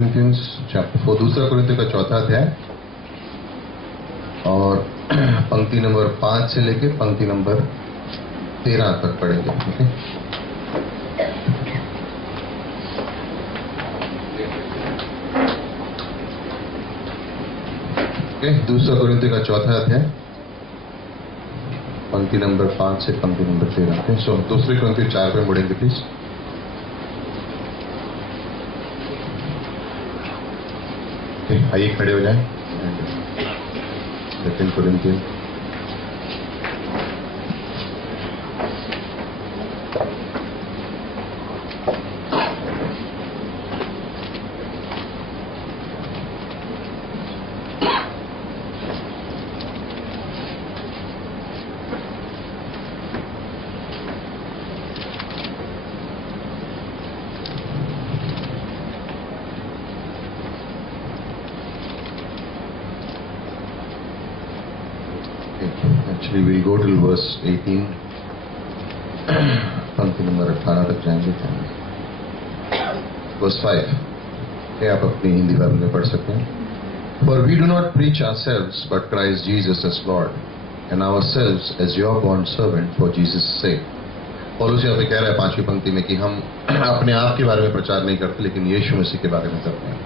Chapter 4 दूसरा कुरिन्थियों का चौथा अध्याय और पंक्ति नंबर 5 से लेके पंक्ति नंबर 13 तक पढ़ेंगे। ओके, दूसरा कुरिन्थियों का चौथा अध्याय पंक्ति नंबर 5 से पंक्ति नंबर 13। सो दूसरे कुरिन्थियों 4 पे मुड़ेंगे प्लीज। आइए खड़े हो जाएं। सेकंड कुरिन्थियों Actually, we'll go till verse 18, पंक्ति नंबर 18 तक जाएंगे। Verse 5, आप अपनी हिंदी बाइबल में पढ़ सकते हैं। For we do not preach ourselves, but Christ Jesus as Lord, and ourselves as your bond servant for Jesus' sake. पौलुस यहाँ पे कह रहा है 5वीं पंक्ति में कि हम अपने आप के बारे में प्रचार नहीं करते, लेकिन यीशु मसीह के बारे में करते हैं।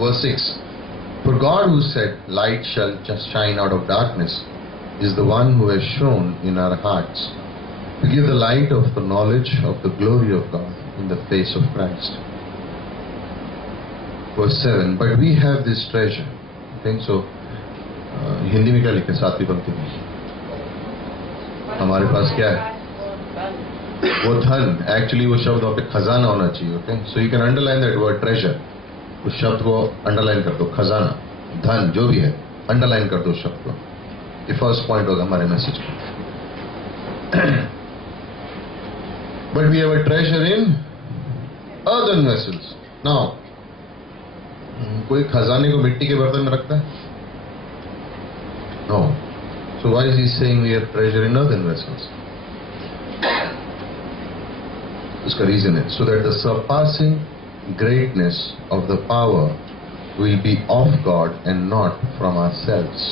Verse 6, For God who said, Light shall just shine out of darkness, is the one who has shone in our hearts to give the light of the knowledge of the glory of God in the face of Christ. Verse 7, But we have this treasure. I think so. Hindi में क्या लिखा है 7वीं पंक्ति में? हमारे पास क्या है? वो धन, एक्चुअली वो शब्द वहाँ पे खजाना होना चाहिए। Okay, so you can underline that word treasure. उस शब्द को अंडरलाइन कर दो, खजाना, धन जो भी है, अंडरलाइन कर दो उस शब्द को। ये फर्स्ट पॉइंट होगा हमारे मैसेज का। But we have a treasure in earthen vessels. Now, कोई खजाने को मिट्टी के बर्तन में रखता है? No. So why is he saying we have treasure in earthen vessels? उसका रीजन है so that the surpassing greatness of the power will be of God and not from ourselves.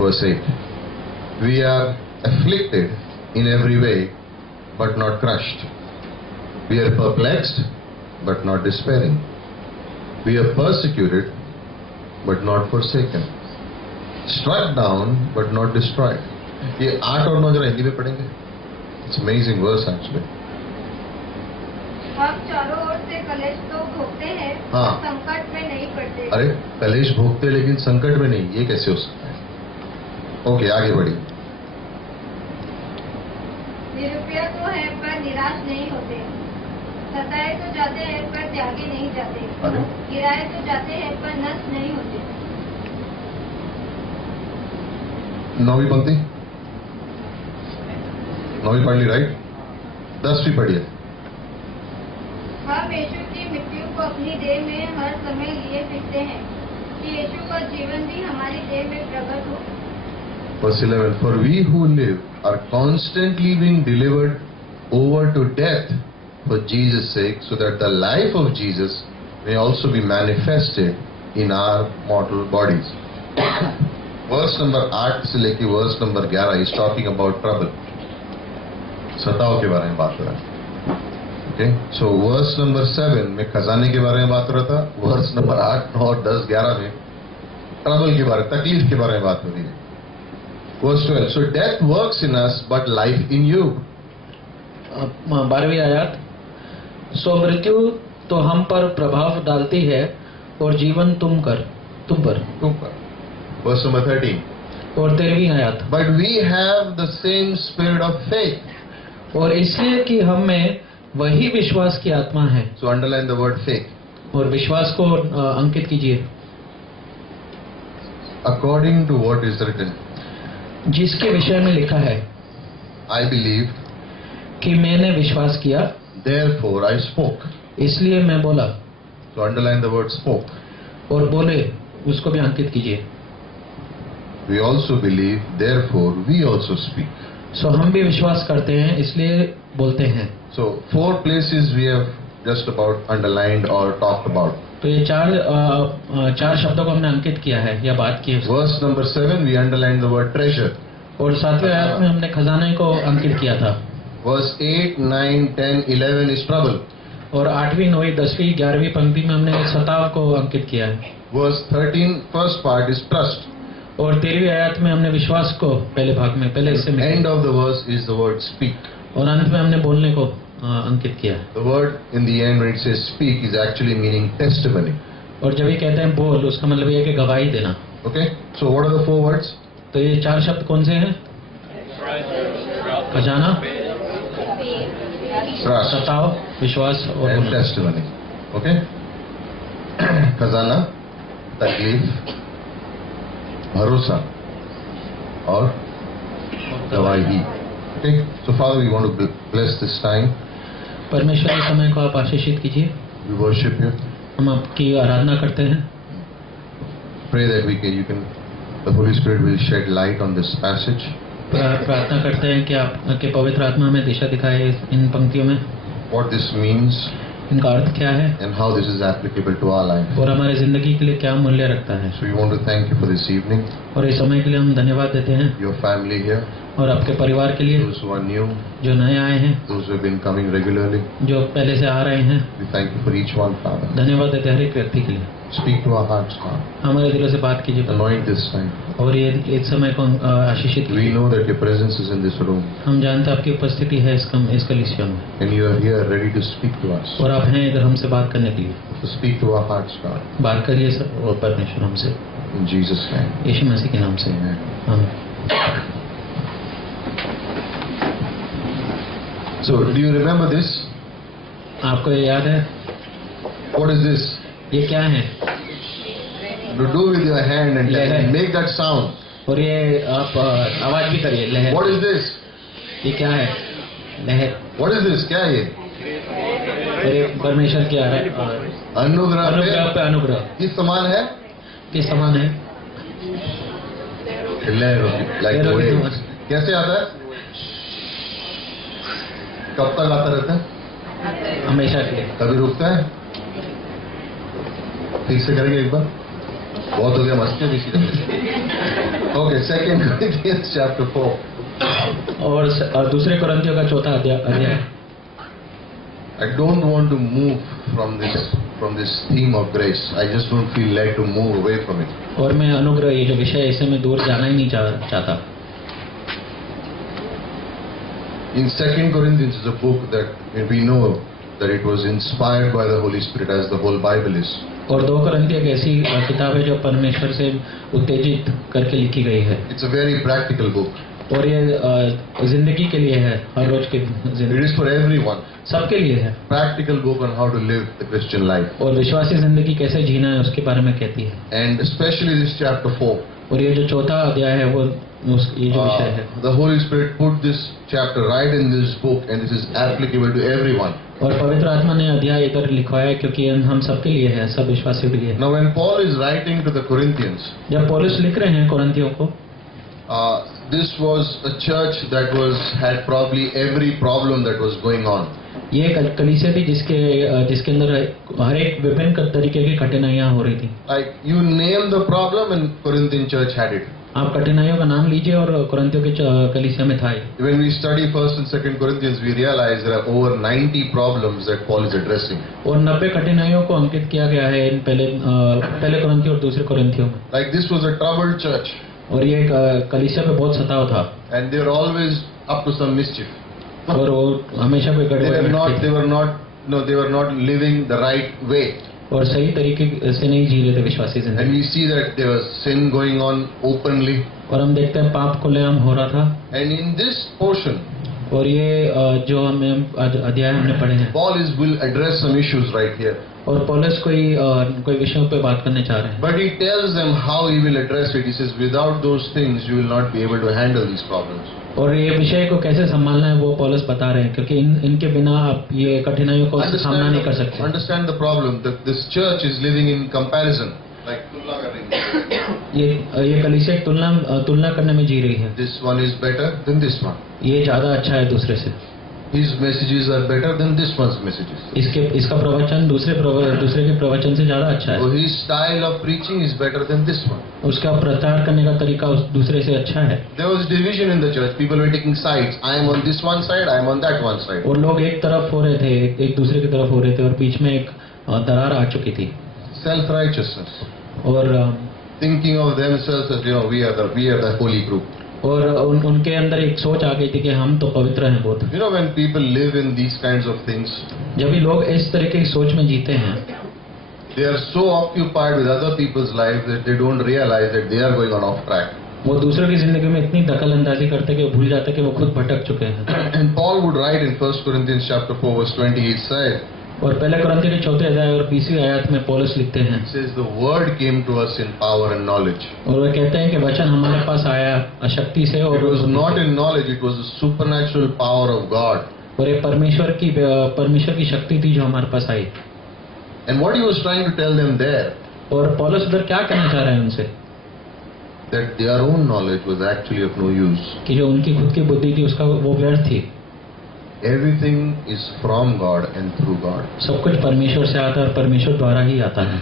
Verse 8, We are afflicted in every way, but not crushed. We are perplexed, but not despairing. We are persecuted, but not forsaken. Struck down, but not destroyed. ये 8 और 9 जरा हिंदी में पढ़ेंगे। It's amazing verse actually. हम चारों ओर से कलेश तो भोगते हैं, हाँ। संकट में नहीं पड़ते। अरे कलेश भोगते लेकिन संकट में नहीं, ये कैसे हो सकता है? ओके, आगे बढ़िए। निरुपया तो है पर निराश नहीं होते, सताए तो जाते हैं पर त्यागे नहीं जाते, अरे गिराए तो जाते हैं पर नष्ट नहीं होते। 9वीं पंक्ति, 9वीं पढ़ ली राइट? 10वीं पढ़िए। हम यीशु की मृत्यु को अपनी देह में हर समय लिए फिरते हैं कि यीशु का जीवन भी हमारी देह में प्रकट हो। Verse 11, For we who live are constantly being delivered over to death for Jesus' sake, so that the life of Jesus may also be manifested in our mortal bodies. Verse number 8 से लेके verse number 11 is talking about trouble. सताव के बारे में बात कर रहा है। Okay, so verse number 7 में खजाने के बारे में बात हो रहा था, verse number 8, 9, 10, 11 में ट्रबल के बारे, तकलीफ के बारे में बात हो रही है। Verse 12, so death works in us, but life in you. 12वीं आयत, सो मृत्यु तो हम पर प्रभाव डालती है और जीवन तुम पर। Verse number 13, और 13वीं आयत, but we have the same spirit of faith. और इसलिए कि हम में वही विश्वास की आत्मा है। So underline the word faith. और विश्वास को अंकित कीजिए। According to what is written, जिसके विषय में लिखा है, I believed, कि मैंने विश्वास किया, therefore I spoke. इसलिए मैं बोला। So underline the word spoke. और बोले, उसको भी अंकित कीजिए। We also believe, therefore we also speak. सो हम भी विश्वास करते हैं, इसलिए बोलते हैं। So 4 places we have just about underlined or talked about. तो ये चार शब्दों को हमने अंकित किया है या बात की है। Verse number 7, we underlined the word treasure. और 7वें आयत में हमने खजाने को अंकित किया था। Verse 8, 9, 10, 11 is trouble. और 8वीं, 9वीं, 10वीं, 11वीं पंक्ति में हमने सताव को अंकित किया है। Verse 13, first part is trust. और 13वीं आयत में हमने विश्वास को पहले भाग में, पहले हिस्से में। End of the verse is the word speak. और अंत में हमने बोलने को अंकित किया है। The word in the end when it says speak is actually meaning testimony. और जब ये कहते हैं बोल, उसका मतलब ये है कि गवाही देना। Okay? So what are the 4 words? तो ये 4 शब्द कौन से हैं? खजाना, Trust सताव, विश्वास और and बोलना। testimony. Okay? खजाना, तकलीफ, भरोसा और गवाही। Okay? So Father, we want to bless this time. परमेश्वर इस समय को आप आशीषित कीजिए। We worship you. हम आपकी आराधना करते हैं। Pray that the Holy Spirit will shed light on this passage. प्रार्थना करते हैं कि आपके पवित्र आत्मा में दिशा दिखाए इन पंक्तियों में। What this means इनका अर्थ क्या है and how this is applicable to our life. और हमारे जिंदगी के लिए क्या मूल्य रखता है। So we want to thank you for this evening, और इस समय के लिए हम धन्यवाद देते हैं your family here, और आपके परिवार के लिए those who are new, जो नए आए हैं, those who have been coming regularly. जो पहले से आ रहे हैं। We thank you for each one, Father. धन्यवाद देते हैं हर एक व्यक्ति के लिए। Speak to our hearts, Father. हमारे दिलों से बात कीजिए Anoint this time. और ये इस समय को आशीषित We कीजिए। know that your presence is in this room हम जानते हैं आपकी उपस्थिति है इस कलीसिया में and you are here ready to speak to us. और आप हैं इधर हमसे बात करने के लिए। So speak to our hearts, Father. बात करिए और परमेश्वर हमसे In Jesus' name. यीशु मसीह के नाम से। Amen. आमीन। So do you remember this? आपको ये याद है? What is this? ये क्या है? To do with your hand and Leher. make that sound. और ये आप आवाज भी करिए, लहर। What is this? ये क्या है? लहर। What is this? क्या है ये? और ये परमेश्वर की अनुग्रह अनुग्रह पे अनुग्रह किस समान है? किस समान है? लहर like लहरों के waves. समान। कैसे आता है? कब तक आता रहता है? हमेशा के लिए। कभी रुकता है? ठीक से करेंगे एक बार। बहुत हो गया मस्ती भी सीधा। Okay, 2 Corinthians chapter 4. और दूसरे कोरिन्थियों का 4था अध्याय। I don't want to move from this theme of grace. I just don't feel led to move away from it. और मैं अनुग्रह ये जो विषय है इससे मैं दूर जाना ही नहीं चाहता। In 2 Corinthians is a book that we know that it was inspired by the Holy Spirit, as the whole Bible is. और 2 कोरिन्थियों एक ऐसी किताब है जो परमेश्वर से उत्तेजित करके लिखी गई है। It's a very practical book. और ये जिंदगी के लिए है, हर रोज की It जिंदगी is for everyone. सबके लिए है। Practical book on how to live the Christian life. और विश्वासी जिंदगी कैसे जीना है उसके बारे में कहती है। And especially this chapter 4. और ये जो 4था अध्याय है वो ये जो विषय है। The Holy Spirit put this chapter right in this book, and this is applicable to everyone. और पवित्र आत्मा ने अध्याय इधर लिखवाया क्योंकि हम सबके लिए है, सब विश्वासियों के लिए। Now when Paul is writing to the Corinthians, जब पौलुस लिख रहे हैं कोरिन्थियों को, this was a church that had probably every problem that was going on. ये कलीसिया थी जिसके अंदर हर एक विभिन्न तरीके की कठिनाइयां हो रही थी। Like you name the problem, and Corinthian church had it. आप कठिनाइयों का नाम लीजिए और कोरिन्थियों के कलीसिया में था। When we study 1st and 2nd Corinthians, we realize there are over 90 problems that Paul is addressing. और 90 कठिनाइयों को अंकित किया गया है इन पहले कोरिन्थियों और दूसरे कोरिन्थियों में। Like this was a troubled church, और ये कलीसिया पे बहुत सताव था and they were always up to some mischief. और वो हमेशा कोई They गड़बड़ were not living the right way. और सही तरीके से नहीं जी रहे थे विश्वासी And जिंदगी। we see that there was sin going on openly. और हम देखते हैं पाप खुलेआम हो रहा था। And in this portion, और ये जो हमें अध्याय हमने पढ़े हैं, Paul will address some issues right here. और पौलुस कोई विषयों पे बात करने चाह रहे हैं। But he tells them how he will address it. He says, without those things, you will not be able to handle these problems. और ये विषय को कैसे संभालना है वो पौलुस बता रहे हैं क्योंकि इनके बिना आप ये कठिनाइयों को सामना नहीं कर सकते। Understand the problem that this church is living in comparison. Like तुलना कर रही है। ये कलीसिया तुलना करने में जी रही है। This one is better than this one. ये ज्यादा अच्छा है दूसरे से। His messages are better than this one's messages. इसका प्रवचन दूसरे के प्रवचन से ज्यादा अच्छा है. So his style of preaching is better than this one. उसका प्रचार करने का तरीका उस दूसरे से अच्छा है. There was division in the church. People were taking sides. I am on this one side, I am on that one side. और लोग एक तरफ हो रहे थे, एक दूसरे की तरफ हो रहे थे और बीच में एक दरार आ चुकी थी. Self-righteousness. और Thinking of themselves as, we are the holy group. और उनके अंदर एक सोच आ गई थी कि हम तो पवित्र हैं बहुत. When people live in these kinds of things, जब भी लोग इस तरह की सोच में जीते हैं, they are so occupied with other people's lives that they don't realize that they are going on off track. वो दूसरों की जिंदगी में इतनी दखल अंदाजी करते कि वो भूल जाते कि वो खुद भटक चुके हैं. And Paul would write in 1 Corinthians chapter 4 verse 20, he said, और पहले कुरिन्थियों के 4 अध्याय और 20वीं आयत में पौलुस लिखते हैं, says the word came to us in power and knowledge. और वो कहते हैं कि वचन हमारे पास आया शक्ति से, It और was not in knowledge, it was the supernatural power of God. और ये परमेश्वर की शक्ति थी जो हमारे पास आई. And what he was trying to tell them there, और पौलुस उधर क्या कहना चाह रहे हैं उनसे, that their own knowledge was actually of no use. कि जो उनकी खुद की बुद्धि थी उसका वो व्यर्थ थी. Everything is from God and through God. सब कुछ परमेश्वर से आता है और परमेश्वर द्वारा ही आता है.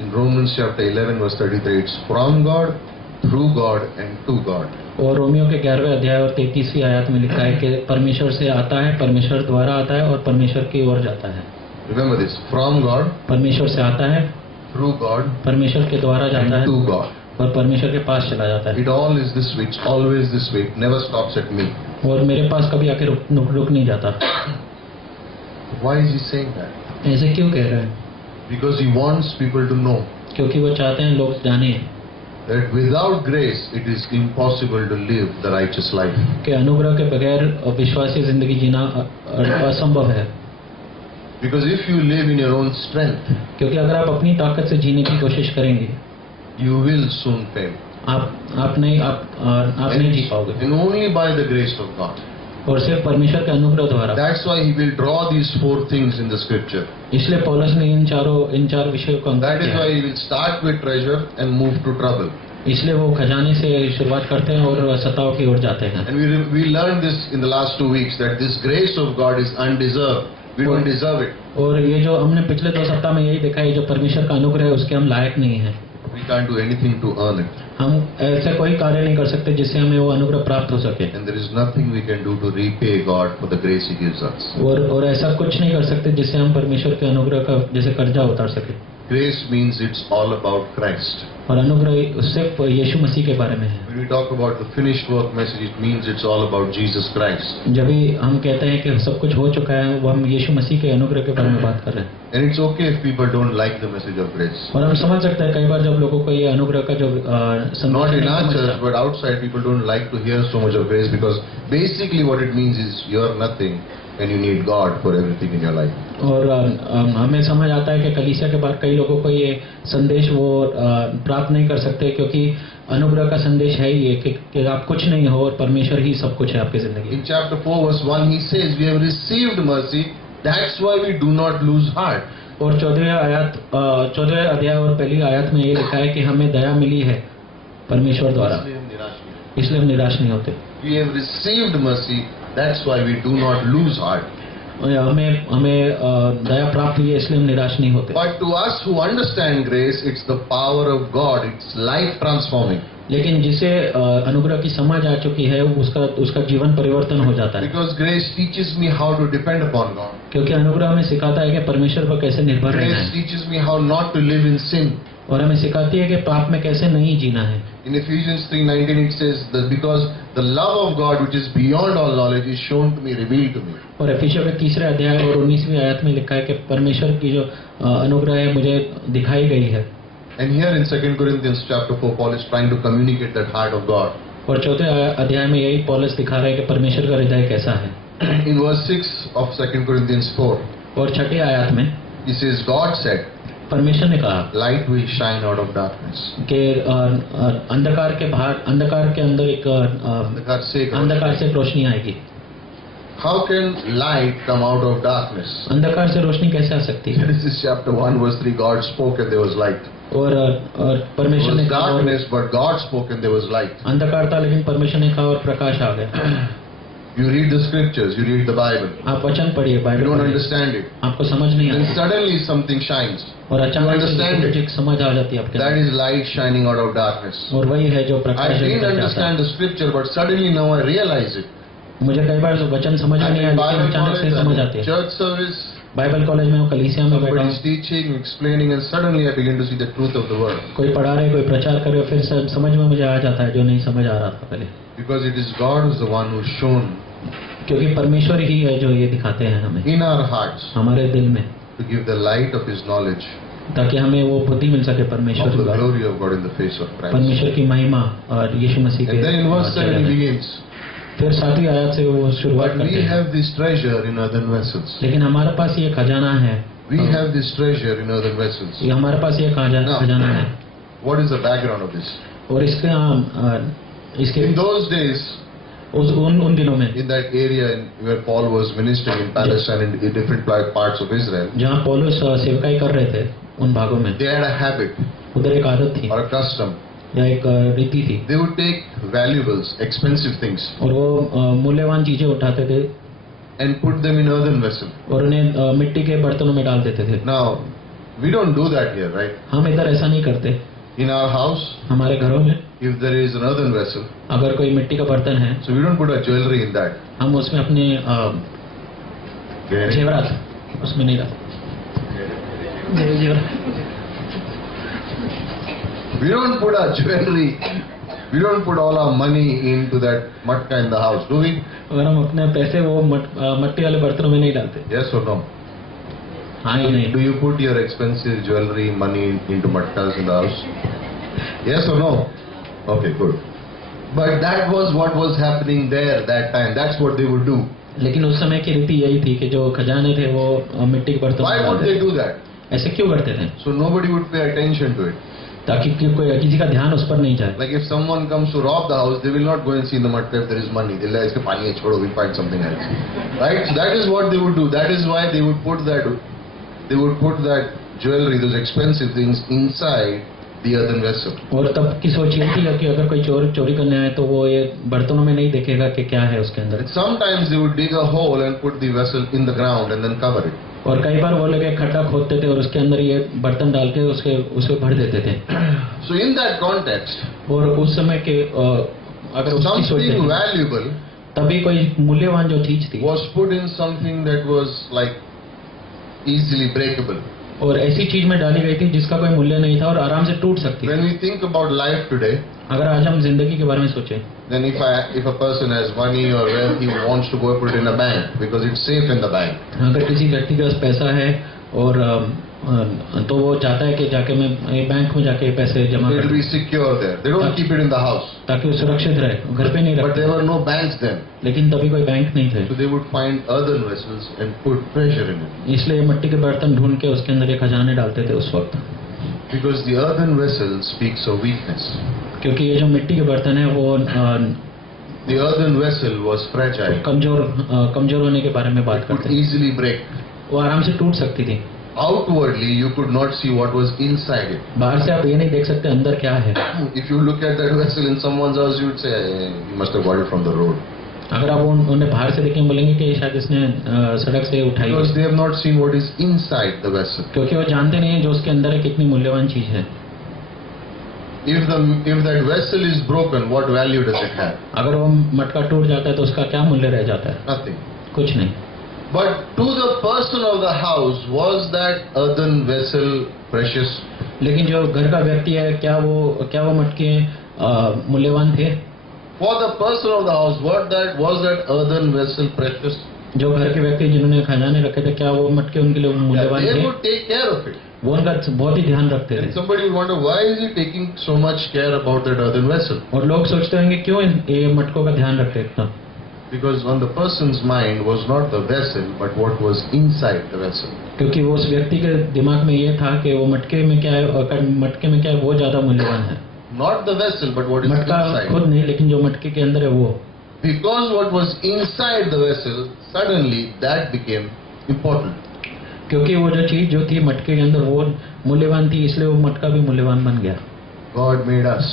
In Romans chapter 11 verse 33, it's from God, through God and to God. और रोमियो के 11वें अध्याय और 33वीं आयत में लिखा है कि परमेश्वर से आता है, परमेश्वर द्वारा आता है और परमेश्वर की ओर जाता है. Remember this, from God, परमेश्वर से आता है, through God, परमेश्वर के द्वारा जाता है to God. और परमेश्वर के पास चला जाता है. It all is this way, it's always this way, it never stops at me. और मेरे पास कभी आके रुक नहीं जाता. Why is he saying that? ऐसे क्यों कह रहे हैं? Because he wants people to know क्योंकि वो चाहते हैं लोग जाने that without grace it is impossible to live the righteous life. कि अनुग्रह के बगैर विश्वासी जिंदगी जीना असंभव है. Because if you live in your own strength, क्योंकि अगर आप अपनी ताकत से जीने की कोशिश करेंगे, you will soon fail. आप नहीं जी पाओगे. And only by the grace of God. और सिर्फ परमेश्वर के अनुग्रह द्वारा. That's why he will draw these 4 things in the scripture. इसलिए पौलुस ने इन चार विषयों को अंकित That is किया. why he will start with treasure and move to trouble. इसलिए वो खजाने से शुरुआत करते हैं और सताव की ओर जाते हैं. And we learned this in the last 2 weeks that this grace of God is undeserved. We don't deserve it. और ये जो हमने पिछले 2 सप्ताह में यही देखा है, जो परमेश्वर का अनुग्रह है उसके हम लायक नहीं हैं. We can't do anything to earn it. हम ऐसा कोई कार्य नहीं कर सकते जिससे हमें वो अनुग्रह प्राप्त हो सके. And there is nothing we can do to repay God for the grace he gives us. और ऐसा कुछ नहीं कर सकते जिससे हम परमेश्वर के अनुग्रह का जैसे कर्जा उतार सके. Grace means it's all about Christ. और अनुग्रह सिर्फ यीशु मसीह के बारे में है. When we talk about the finished work message, it means it's all about Jesus Christ. जब भी हम कहते हैं कि सब कुछ हो चुका है, वो हम यीशु मसीह के अनुग्रह के बारे में बात कर रहे हैं. And it's okay if people don't like the message of grace. और हम समझ सकते हैं कई बार जब लोगों को ये अनुग्रह का जो Not in our church, but outside people don't like to hear so much of grace, because basically what it means is you're nothing when you need God for everything in your life. और हमें समझ आता है कि कलीसिया के बाद कई लोगों को ये संदेश वो प्राप्त नहीं कर सकते, क्योंकि अनुग्रह का संदेश है ये कि आप कुछ नहीं हो और परमेश्वर ही सब कुछ है आपकी जिंदगी. In chapter 4 verse 1 he says we have received mercy, that's why we do not lose heart. और 14वें अध्याय और पहली आयत में ये लिखा है कि हमें दया मिली है परमेश्वर द्वारा, इसलिए हम निराश नहीं होते. We have received mercy, that's why we do not lose heart. हमें दया प्राप्त हुई है इसलिए हम निराश नहीं होते. But to us who understand grace, it's the power of God, it's life transforming. लेकिन जिसे अनुग्रह की समझ आ चुकी है उसका जीवन परिवर्तन हो जाता है. Because grace teaches me how to depend upon God. क्योंकि अनुग्रह हमें सिखाता है कि परमेश्वर पर कैसे निर्भर रहना Grace है. teaches me how not to live in sin. और हमें सिखाती है कि पाप में कैसे नहीं जीना है. In Ephesians 3:19 it says that because the love of God which is beyond all knowledge is shown to me, revealed to me. और एफिसियों के 3 अध्याय और 19वीं आयत में लिखा है कि परमेश्वर की जो अनुग्रह है मुझे दिखाई गई है. And here in 2 Corinthians chapter 4 Paul is trying to communicate that heart of God. और 4 अध्याय में यही पौलुस दिखा रहा है कि परमेश्वर का हृदय कैसा है. In verse 6 of 2 Corinthians 4 और 6 आयत में he says God said परमेश्वर ने कहा light will shine out of darkness. कि अंधकार के बाहर, अंधकार के अंदर एक अंधकार से रोशनी आएगी. How can light come out of darkness? अंधकार से रोशनी कैसे आ सकती है. Genesis chapter 1 verse 3 God spoke and there was light. और परमेश्वर ने There was कहा darkness but God spoke and there was light. अंधकार था लेकिन परमेश्वर ने कहा और प्रकाश आ गया. You read the scriptures, you read the Bible. आप वचन पढ़िए, You बाइबल don't पढ़िए, understand it. आपको समझ नहीं Then आता suddenly something shines. और You अचानक से understand कुछ it. एक समझ आ जाती है आपके That अंदर। is light shining out of darkness. और वही है जो I प्रकाश didn't निकल जाता है। understand the scripture, but suddenly now I realize it. मुझे कई बार वचन समझ में I'm नहीं आया, in लेकिन Bible अचानक से समझ college, आती है। church service, बाइबल कॉलेज में, कलीसिया में बैठा somebody हूँ, is teaching, explaining, and suddenly I begin to see the truth of the word. कोई पढ़ा रहे, कोई प्रचार कर रहे, फिर समझ में मुझे आ जाता है जो नहीं समझ आ रहा था पहले। Because it is God who is the one who is shown क्योंकि परमेश्वर ही है जो ये दिखाते हैं हमें in our hearts हमारे दिल में, to give the light of His knowledge ताकि हमें वो बुद्धि मिल सके of परमेश्वर the की बात, glory of God in the face of Christ. परमेश्वर की महिमा और यीशु मसीह के And then in verse 7 चेहरे He में। begins, फिर 7वीं आयत से वो शुरुआत but करते we हैं। have this treasure in earthen vessels. लेकिन हमारे पास ये खजाना है, We have this treasure in earthen vessels. ये हमारे पास ये खजाना है। What is the background of this? और इसके In those days, उन दिनों में in that area where Paul was ministering in Palestine and in different parts of Israel, जहाँ पौलुस सेवकाई कर रहे थे उन भागों में, they had a habit उधर एक आदत थी or a custom. या एक रीति थी, They would take valuables, expensive things, और वो मूल्यवान चीजें उठाते थे and put them in earthen vessel. और उन्हें मिट्टी के बर्तनों में डाल देते थे। Now, we don't do that here, right? हम इधर ऐसा नहीं करते। In our house, हमारे घरों में if there is an earthen vessel, अगर कोई मिट्टी का बर्तन है, so we don't put our jewelry in that. हम उसमें अपने जेवरात उसमें नहीं डालते। We don't put our jewelry, we don't put all our money into that matka in the house, do we? अगर हम अपने पैसे वो मट्टी वाले बर्तनों में नहीं डालते। Yes or no? हाँ या नहीं? Do you put your expensive jewelry, money into matkas in the house? Yes or no? Okay, good. But that was what was happening there that time. That's what they would do. लेकिन उस समय की रीति यही थी कि जो खजाने थे वो मिट्टी के बर्तनों Why में would डालते they थे। do that? ऐसे क्यों करते थे? So nobody would pay attention to it. ताकि कोई किसी का ध्यान उस पर नहीं जाए। Like if someone comes to rob the house, they will not go and see in the matka if there is money. They'll like, "Iske pani hai, chodo, we'll find something else." Right? So that is what they would do. That is why they would put that jewelry, those expensive things inside the earthen vessel. और तब की सोच ये थी कि अगर कोई चोरी करने आए तो वो ये बर्तनों में नहीं देखेगा कि क्या है उसके अंदर। And sometimes they would dig a hole and put the vessel in the ground and then cover it. और कई बार वो लोग एक खड्डा खोदते थे और उसके अंदर ये बर्तन डाल के उसे भर देते थे। So in that context, और उस समय के अगर उसकी सोच something देखें, valuable तभी कोई मूल्यवान जो चीज थी was put in something that was like easily breakable. और ऐसी चीज में डाली गई थी जिसका कोई मूल्य नहीं था और आराम से टूट सकती थी। When we think about life today, अगर आज हम जिंदगी के बारे में सोचें, then if a person has money or wealth, he wants to go put it in a bank because it's safe in the bank. अगर किसी व्यक्ति के पास पैसा है और तो वो चाहता है कि जाके मैं बैंक में जाके पैसे जमा It will कर be secure there. They don't keep it in the house. ताकि वो सुरक्षित रहे, घर पे नहीं But रखते। there were no banks then. लेकिन तभी कोई बैंक नहीं थे, So they would find earthen vessels and put treasure in it. इसलिए मिट्टी के बर्तन ढूंढ के उसके अंदर ये खजाने डालते थे उस वक्त। Because the earthen vessel speaks of weakness. क्योंकि ये जो मिट्टी के बर्तन है वो The earthen vessel was fragile. कमजोर होने के बारे में बात Could करते हैं। easily break. वो आराम से टूट सकती थी। Outwardly, you could not see what was inside it. बाहर से आप ये नहीं देख सकते अंदर क्या है। If you look at that vessel in someone's house, you would say, "He must have got it from the road." अगर आप उन्हें बाहर से देखें बोलेंगे कि शायद इसने सड़क से उठाई है, Because they have not seen what is inside the vessel. क्योंकि वो जानते नहीं है जो उसके अंदर है कितनी मूल्यवान चीज है। If that vessel is broken, what value does it have? अगर वो मटका टूट जाता है तो उसका क्या मूल्य रह जाता है? Nothing. कुछ नहीं। But to the person of the house, was that earthen vessel precious? लेकिन जो घर का व्यक्ति है क्या वो मटके मूल्यवान थे? For the person of the house, was that earthen vessel precious? जो घर के व्यक्ति जिन्होंने खजाने रखे थे क्या वो मटके उनके लिए मूल्यवान They थे? would take care of it. वो उनका बहुत ही ध्यान रखते And थे। somebody will wonder, why is he taking so much care about that earthen vessel? और लोग सोचते होंगे क्यों ये मटकों का ध्यान रखते इतना? Because on the person's mind was not the vessel, but what was inside the vessel. क्योंकि वो उस व्यक्ति के दिमाग में ये था कि वो मटके में क्या है और मटके में क्या है वो ज्यादा मूल्यवान है। Not the vessel, but what is मटका खुद inside. नहीं, लेकिन जो मटके के अंदर है वो। Because what was inside the vessel, suddenly that became important. क्योंकि वो जो चीज जो थी मटके के अंदर वो मूल्यवान थी, इसलिए वो मटका भी मूल्यवान बन गया। God made us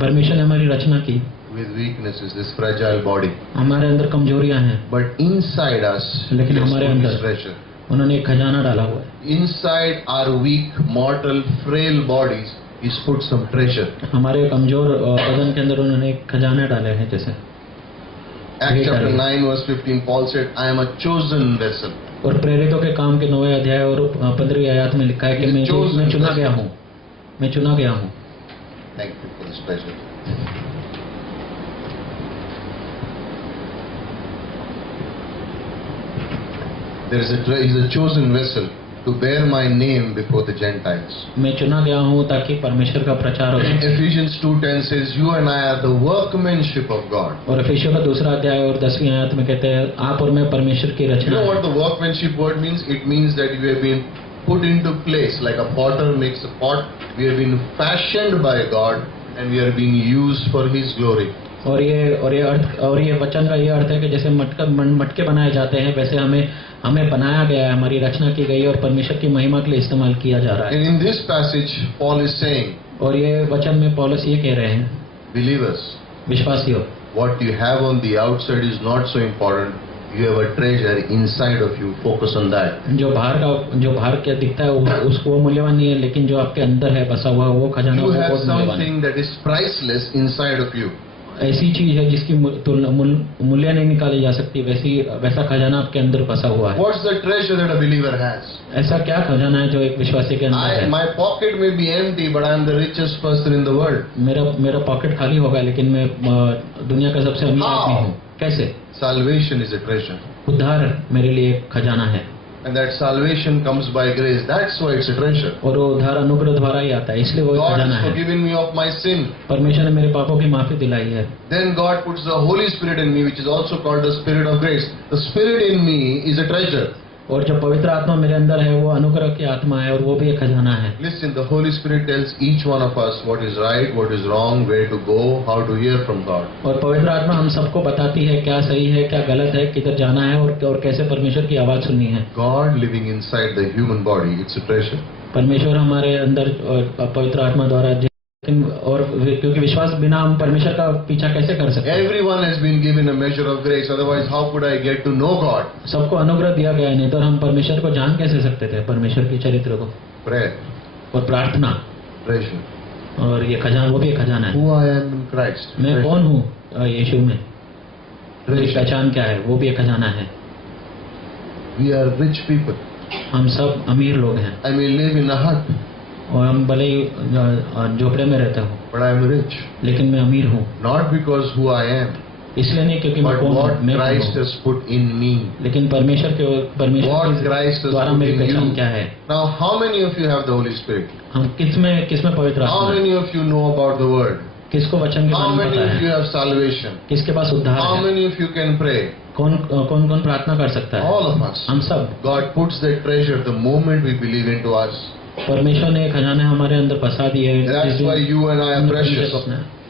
परमेश्वर ने हमारी रचना की with weaknesses, this fragile body. हमारे अंदर कमजोरियां हैं, But inside us, लेकिन He has हमारे put His अंदर treasure. उन्होंने एक खजाना डाला हुआ है। Inside our weak, mortal, frail bodies, He's put some treasure. हमारे कमजोर बदन के अंदर उन्होंने एक खजाने डाले हैं। जैसे Acts chapter 9 verse 15, Paul said, I am a chosen vessel. और प्रेरितों के काम के 9वें अध्याय और 15वीं आयत में लिखा है कि मैं चुना गया हूँ, मैं चुना गया हूँ। Thank you for this treasure. He's a chosen vessel to bear my name before the Gentiles. मैं चुना गया हूँ ताकि परमेश्वर का प्रचार हो। Ephesians 2:10 says, you and I are the workmanship of God. और एफिसियों का 2 अध्याय और 10वीं आयत में कहते हैं आप और मैं परमेश्वर की You रचना know है। what the workmanship word means? It means that we have been put into place like a potter makes a pot. We have been fashioned by God and we are being used for His glory. और ये वचन का ये अर्थ है कि जैसे मटके बनाए जाते हैं वैसे हमें बनाया गया है, हमारी रचना की गई है और परमेश्वर की महिमा के लिए इस्तेमाल किया जा रहा है। And in this passage, Paul is saying, और ये वचन में पौलुस ये कह रहे हैं, believers, विश्वासियों, what you have on the outside is not so important. You have a treasure inside of you. Focus on that. जो बाहर क्या दिखता है उसको वो मूल्यवान नहीं है, लेकिन जो आपके अंदर है बसा हुआ वो खजाना You वो have बहुत मूल्यवान है। something that is priceless inside of you. ऐसी चीज है जिसकी मूल्य नहीं निकाली जा सकती, वैसा खजाना आपके अंदर बसा हुआ है। What's the treasure that a believer has? ऐसा क्या खजाना है जो एक विश्वासी के अंदर है? My pocket may be empty, but I am the richest person in the world. मेरा पॉकेट खाली होगा लेकिन मैं दुनिया का सबसे अमीर आदमी हूँ। कैसे? Salvation is a treasure. उद्धार मेरे लिए एक खजाना है। And that salvation comes by grace. That's why it's a treasure. और वो उद्धार अनुग्रह द्वारा ही आता है, इसलिए वो एक God खजाना has है। forgiven me of my sin. परमेश्वर ने मेरे पापों की माफी दिलाई है। Then God puts the Holy Spirit in me, which is also called the Spirit of grace. The Spirit in me is a treasure. और जो पवित्र आत्मा मेरे अंदर है वो अनुग्रह की आत्मा है और वो भी एक खजाना है। Listen, the Holy Spirit tells each one of us what is right, what is wrong, where to go, how to hear from God. और पवित्र आत्मा हम सबको बताती है क्या सही है, क्या गलत है, किधर जाना है और कैसे परमेश्वर की आवाज सुननी है। God living inside the human body, it's a treasure. परमेश्वर हमारे अंदर पवित्र आत्मा द्वारा, और क्योंकि विश्वास बिना हम परमेश्वर का पीछा कैसे कर सकते हैं? Everyone has been given a measure of grace, otherwise how could I get to know God? सबको अनुग्रह दिया गया है, नहीं तो हम परमेश्वर को जान कैसे सकते थे, परमेश्वर के चरित्र को। Prayer, और प्रार्थना, treasure. और ये खजाना, वो भी एक खजाना है। Who I am in Christ. मैं treasure. कौन हूँ यीशु में, मेरी Treasure. पहचान क्या है, वो भी एक खजाना है। We are rich people. हम सब अमीर लोग हैं I may live in a hut, और हम भले ही झोपड़े में रहते हो, but I am rich. लेकिन मैं अमीर हूँ। Not because who I am, इसलिए नहीं क्योंकि मैं but कौन what हूँ, मैं कौन Christ हूँ, has put in me. लेकिन परमेश्वर What के Christ has द्वारा put मेरी in पहचान you. क्या है। Now, how many of you have the Holy Spirit? हम किसमें पवित्र How आत्मा है, many of you know about the Word? किसको वचन के How बारे में many पता of you है, have salvation? किसके पास उद्धार How है, many of you can pray? कौन प्रार्थना कर सकता है? All of us. हम सब। God puts that treasure the moment we believe into us. परमेश्वर ने खजाने हमारे अंदर बसा दिए हैं, That's why you and I are precious.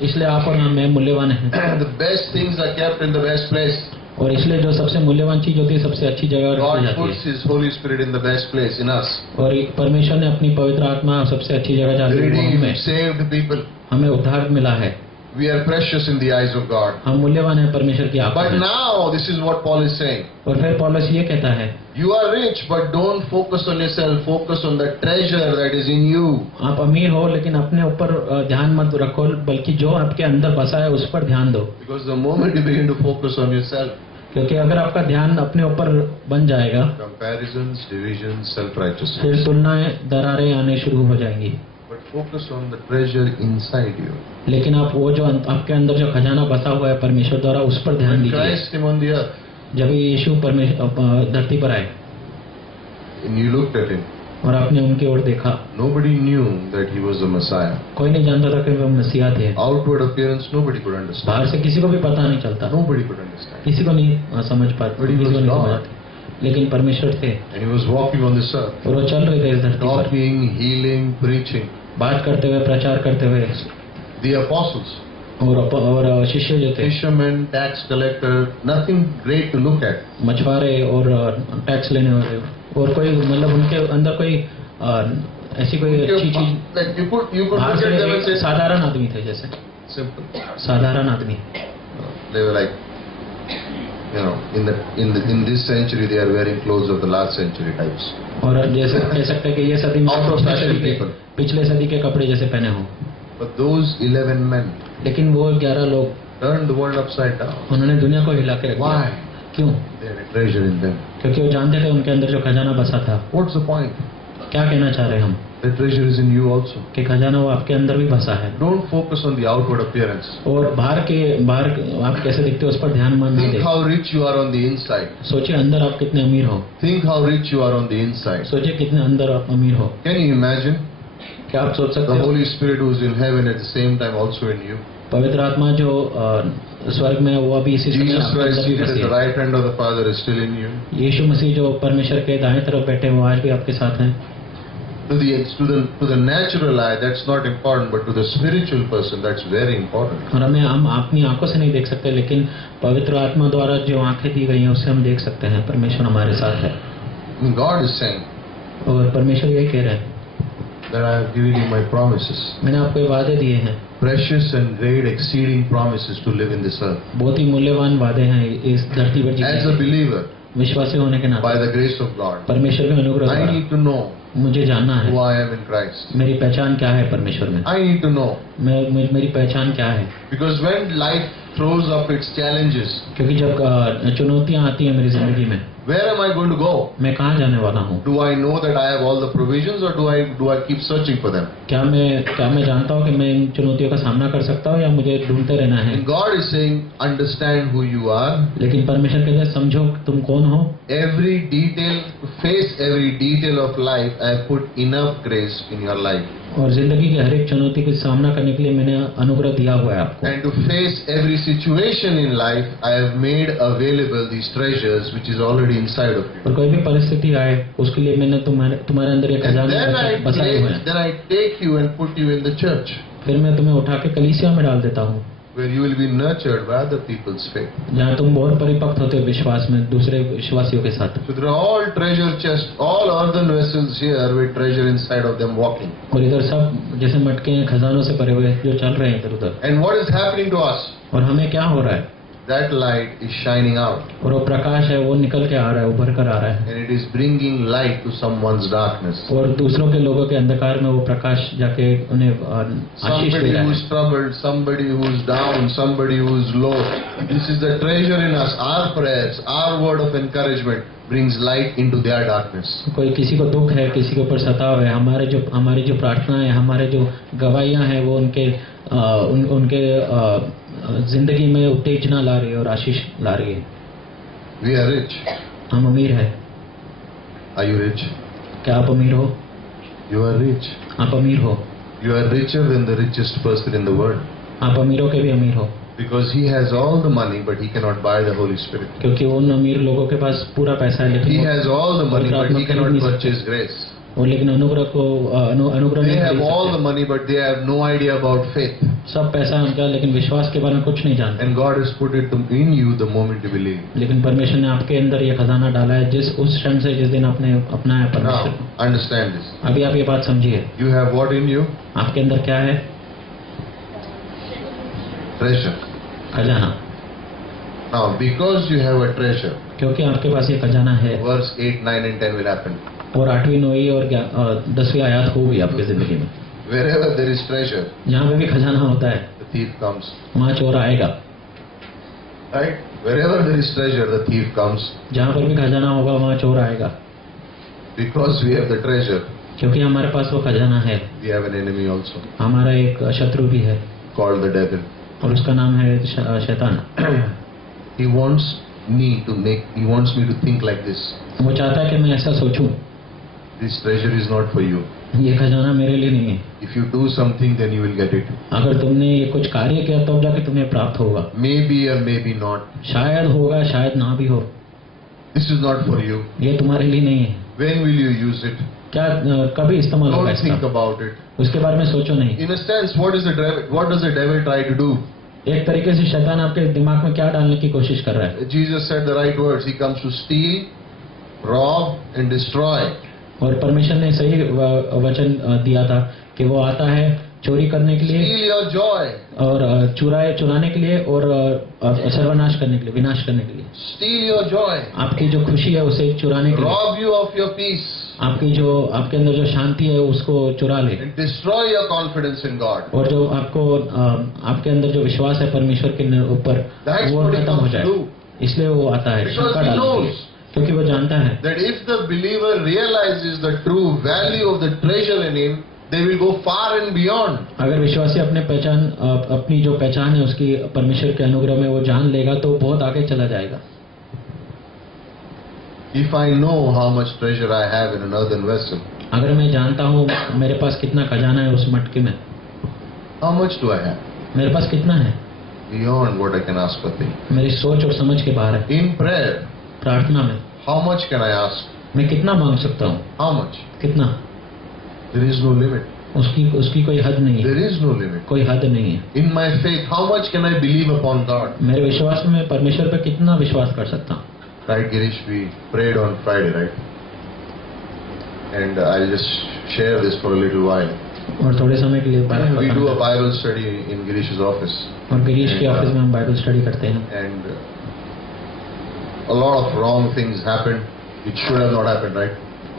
इसलिए आप और मैं मूल्यवान हैं। The best things are kept in the best place. और इसलिए जो सबसे मूल्यवान चीज होती है सबसे अच्छी जगह रखी God जाती puts है। His Holy Spirit in the best place in us. और परमेश्वर ने अपनी पवित्र आत्मा सबसे अच्छी जगह डाली है, वो Redeemed, हमें saved people. हमें उद्धार मिला है। We are precious in the eyes of God. हम मूल्यवान है परमेश्वर की आंखों But में। now, this is what Paul is saying. और फिर पौलुस ये कहता है, You are rich, but don't focus on yourself. Focus on the treasure that is in you. आप अमीर हो लेकिन अपने ऊपर ध्यान मत रखो, बल्कि जो आपके अंदर बसा है उस पर ध्यान दो। Because the moment you begin to focus on yourself, क्योंकि अगर आपका ध्यान अपने ऊपर बन जाएगा, comparisons, divisions, self-righteousness. फिर तुलनाएं, दरारें आने शुरू हो जाएंगी। But focus on the treasure inside you. लेकिन आप वो जो आपके अंदर जो खजाना बसा हुआ है परमेश्वर द्वारा, उस पर ध्यान When दीजिए। Christ came on the earth, जब यीशु धरती पर आए and you looked at Him, और आपने उनकी ओर देखा, nobody knew that He was the Messiah. कोई नहीं जानता था कि वो मसीहा थे। Outward appearance, nobody could understand. बाहर से किसी को भी पता नहीं चलता, Nobody could understand. किसी को नहीं समझ पाते, But he किसी को was नहीं God. समझाते। लेकिन परमेश्वर थे And He was walking on this earth, और वो चल रहे थे इस धरती पर, talking, healing, preaching. बात करते हुए, प्रचार करते हुए। The apostles, और शिष्य जो थे, fishermen, tax collector, nothing great to look at. मछुआरे और टैक्स लेने वाले, और कोई मतलब उनके अंदर कोई ऐसी कोई अच्छी चीज, Like you could बाहर look से at them and एक say, साधारण आदमी थे जैसे। Simple. साधारण आदमी। They were like, in this century they are wearing clothes of the last century types. और जैसे कह सकते हैं कि ये सदी में Out of fashion people. पिछले सदी के कपड़े जैसे पहने हो। But those 11 men लेकिन वो 11 लोग turned the world upside down. उन्होंने दुनिया को हिला के रख दिया। Why? क्यों? They had a treasure in them. क्योंकि वो जानते थे उनके अंदर जो खजाना बसा था। What's the point? क्या कहना चाह रहे हैं हम? The treasure is in you also. कि खजाना वो आपके अंदर भी बसा है। Don't focus on the outward appearance. और बाहर आप कैसे दिखते हो उस पर ध्यान मत Think दें। how rich you are on the inside. सोचिए अंदर आप कितने अमीर हो। Think how rich you are on the inside. सोचिए कितने अंदर आप अमीर हो। Can you imagine? क्या आप सोच सकते The हो? Holy Spirit who is in heaven at the same time also in you. पवित्र आत्मा जो स्वर्ग में है वो अभी इसी समय Jesus आपके Christ अंदर भी seated at बसी the है। right hand of the Father is still in you. यीशु मसीह जो परमेश्वर के दाएं तरफ बैठे हैं वो आज भी आपके साथ हैं। To the natural eye, that's not important, but to the spiritual person, that's very important. और हम अपनी आंखों से नहीं देख सकते, लेकिन पवित्र आत्मा द्वारा जो आंखें दी गई हैं उससे हम देख सकते हैं परमेश्वर हमारे साथ है। God is saying और परमेश्वर यही कह रहे हैं that I have given you my promises, मैंने आपको ये वादे दिए हैं, precious and great exceeding promises to live in this earth. बहुत ही मूल्यवान वादे हैं इस धरती पर As a जीने believer, विश्वासी होने के by नाते the grace of God, परमेश्वर के अनुग्रह I द्वारा need to know मुझे जानना है who I am in Christ. मेरी पहचान क्या है परमेश्वर में। I need to know मेरी पहचान क्या है, because when life throws up its challenges, क्योंकि जब चुनौतियां आती हैं मेरी जिंदगी में where am I going to go? मैं कहाँ जाने वाला हूँ? Do I know that I have all the provisions, or do I keep searching for them? क्या मैं जानता हूँ कि मैं इन चुनौतियों का सामना कर सकता हूँ या मुझे ढूंढते रहना है? And God is saying, understand who you are. लेकिन परमेश्वर कहते हैं समझो तुम कौन हो। Every detail, to face every detail of life, I have put enough grace in your life. और जिंदगी की हर एक चुनौती का सामना करने के लिए मैंने अनुग्रह दिया हुआ है आपको। And to face every situation in life, I have made available these treasures which is already inside of you. और कोई भी परिस्थिति आए उसके लिए मैंने तुम्हारे अंदर एक And खजाना बसाए हुए हैं। then I take you and put you in the church, फिर मैं तुम्हें उठा के कलीसिया में डाल देता हूँ, where you will be nurtured by other people's faith. जहाँ तुम बहुत परिपक्व होते हो विश्वास में दूसरे विश्वासियों के साथ। So there are all treasure chests, all earthen vessels here with treasure inside of them walking. और इधर सब जैसे मटके हैं खजानों से भरे हुए जो चल रहे हैं इधर उधर। And what is happening to us? और हमें क्या हो रहा है? That light is shining out. और वो प्रकाश है वो निकल के आ रहा है, उभर कर आ रहा है, And it is bringing light to someone's darkness. और दूसरों के लोगों के अंधकार में वो प्रकाश जाके उन्हें आशीष दे Somebody रहा who है। is troubled, somebody who is down, somebody who is low. This is the treasure in us. Our prayers, our word of encouragement brings light into their darkness. कोई किसी को दुख है, किसी के ऊपर सताव है, हमारी जो प्रार्थना है, हमारे जो गवाहियां हैं वो उनके जिंदगी में उत्तेजना ला रही है और आशीष ला रही है। We are rich. हम अमीर है। Are you rich? क्या आप अमीर हो? You are rich. आप अमीर हो। You are richer than the richest person in the world. आप अमीरों के भी अमीर हो। Because he has all the money, but he cannot buy the Holy Spirit. क्योंकि उन अमीर लोगों के पास पूरा पैसा है, He लेकिन has all the money, but he cannot purchase grace. वो लेकिन अनुग्रह They नहीं have खरीद all the सकते। money, but they have no idea about faith. सब पैसा है उनका, लेकिन विश्वास के बारे में कुछ नहीं जानते। And God has put it in you the moment you believe. लेकिन परमेश्वर ने आपके अंदर ये खजाना डाला है उस क्षण से जिस दिन आपने अपनाया परमेश्वर को। Now, understand this. अभी आप ये बात समझिए, You have what in you? आपके अंदर क्या है? Treasure. खजाना। Now, because you have a treasure, क्योंकि आपके पास ये खजाना है, verse 8, 9 and 10 will happen. और 8वीं 9वीं और 10वीं आयत होगी आपकी जिंदगी में। Wherever there is treasure, जहाँ पे भी खजाना होता है the thief comes. वहाँ चोर आएगा। Right? Wherever there is treasure, the thief comes. जहाँ पर भी खजाना होगा वहाँ चोर आएगा। Because we have the treasure, क्योंकि हमारे पास वो खजाना है, we have an enemy also, हमारा एक शत्रु भी है called the devil. और उसका नाम है शैतान। He wants me to think like this. वो चाहता है कि मैं ऐसा सोचूं, This treasure is not for you. ये खजाना मेरे लिए नहीं है। If you do something, then you will get it. अगर तुमने ये कुछ कार्य किया तब जाके तुम्हें प्राप्त होगा। Maybe or maybe not. शायद होगा, शायद ना भी हो। This is not for you. ये तुम्हारे लिए नहीं है। When will you use it? क्या कभी इस्तेमाल होगा Don't think इसका? about it. उसके बारे में सोचो नहीं। In a sense, what does the devil try to do? एक तरीके से शैतान आपके दिमाग में क्या डालने की कोशिश कर रहा है? Jesus said the right words. He comes to steal, rob, and destroy. और परमेश्वर ने सही वचन दिया था कि वो आता है चोरी करने के लिए steal your joy, और चुराने के लिए और सर्वनाश करने के लिए, विनाश करने के लिए, steal your joy, आपकी जो खुशी है उसे चुराने के लिए, rob you of your peace, आपके अंदर जो शांति है उसको चुरा ले, and destroy your confidence in God. और जो आपके अंदर जो विश्वास है परमेश्वर के ऊपर That's वो what he खत्म हो comes जाए। to do. इसलिए वो आता है, Because शंका he डालने के knows लिए, क्योंकि वो जानता है that if the believer realizes the true value of the treasure in him, they will go far and beyond. अगर विश्वासी अपनी जो पहचान है उसकी परमेश्वर के अनुग्रह में वो जान लेगा तो बहुत आगे चला जाएगा। If I know how much treasure I have in an earthen vessel, अगर मैं जानता हूँ मेरे पास कितना खजाना है उस मटके में, how much do I have? मेरे पास कितना है, Beyond what I can ask or think. मेरी सोच और समझ के बाहर है। In prayer, प्रार्थना में how much can I ask? मैं कितना मांग सकता हूँ, How much? कितना, There is no limit. उसकी कोई हद नहीं है, There is no limit. कोई हद नहीं है। In my faith, how much can I believe upon God? मेरे विश्वास में परमेश्वर पे कितना विश्वास कर सकता हूँ। Right, Girish, we prayed on Friday, right? And I'll just share this for a little while. और थोड़े समय के लिए We do a Bible study in Girish's office. और गिरीश के ऑफिस में हम बाइबल स्टडी करते हैं। And a lot of wrong things happened. It should have not happened, right?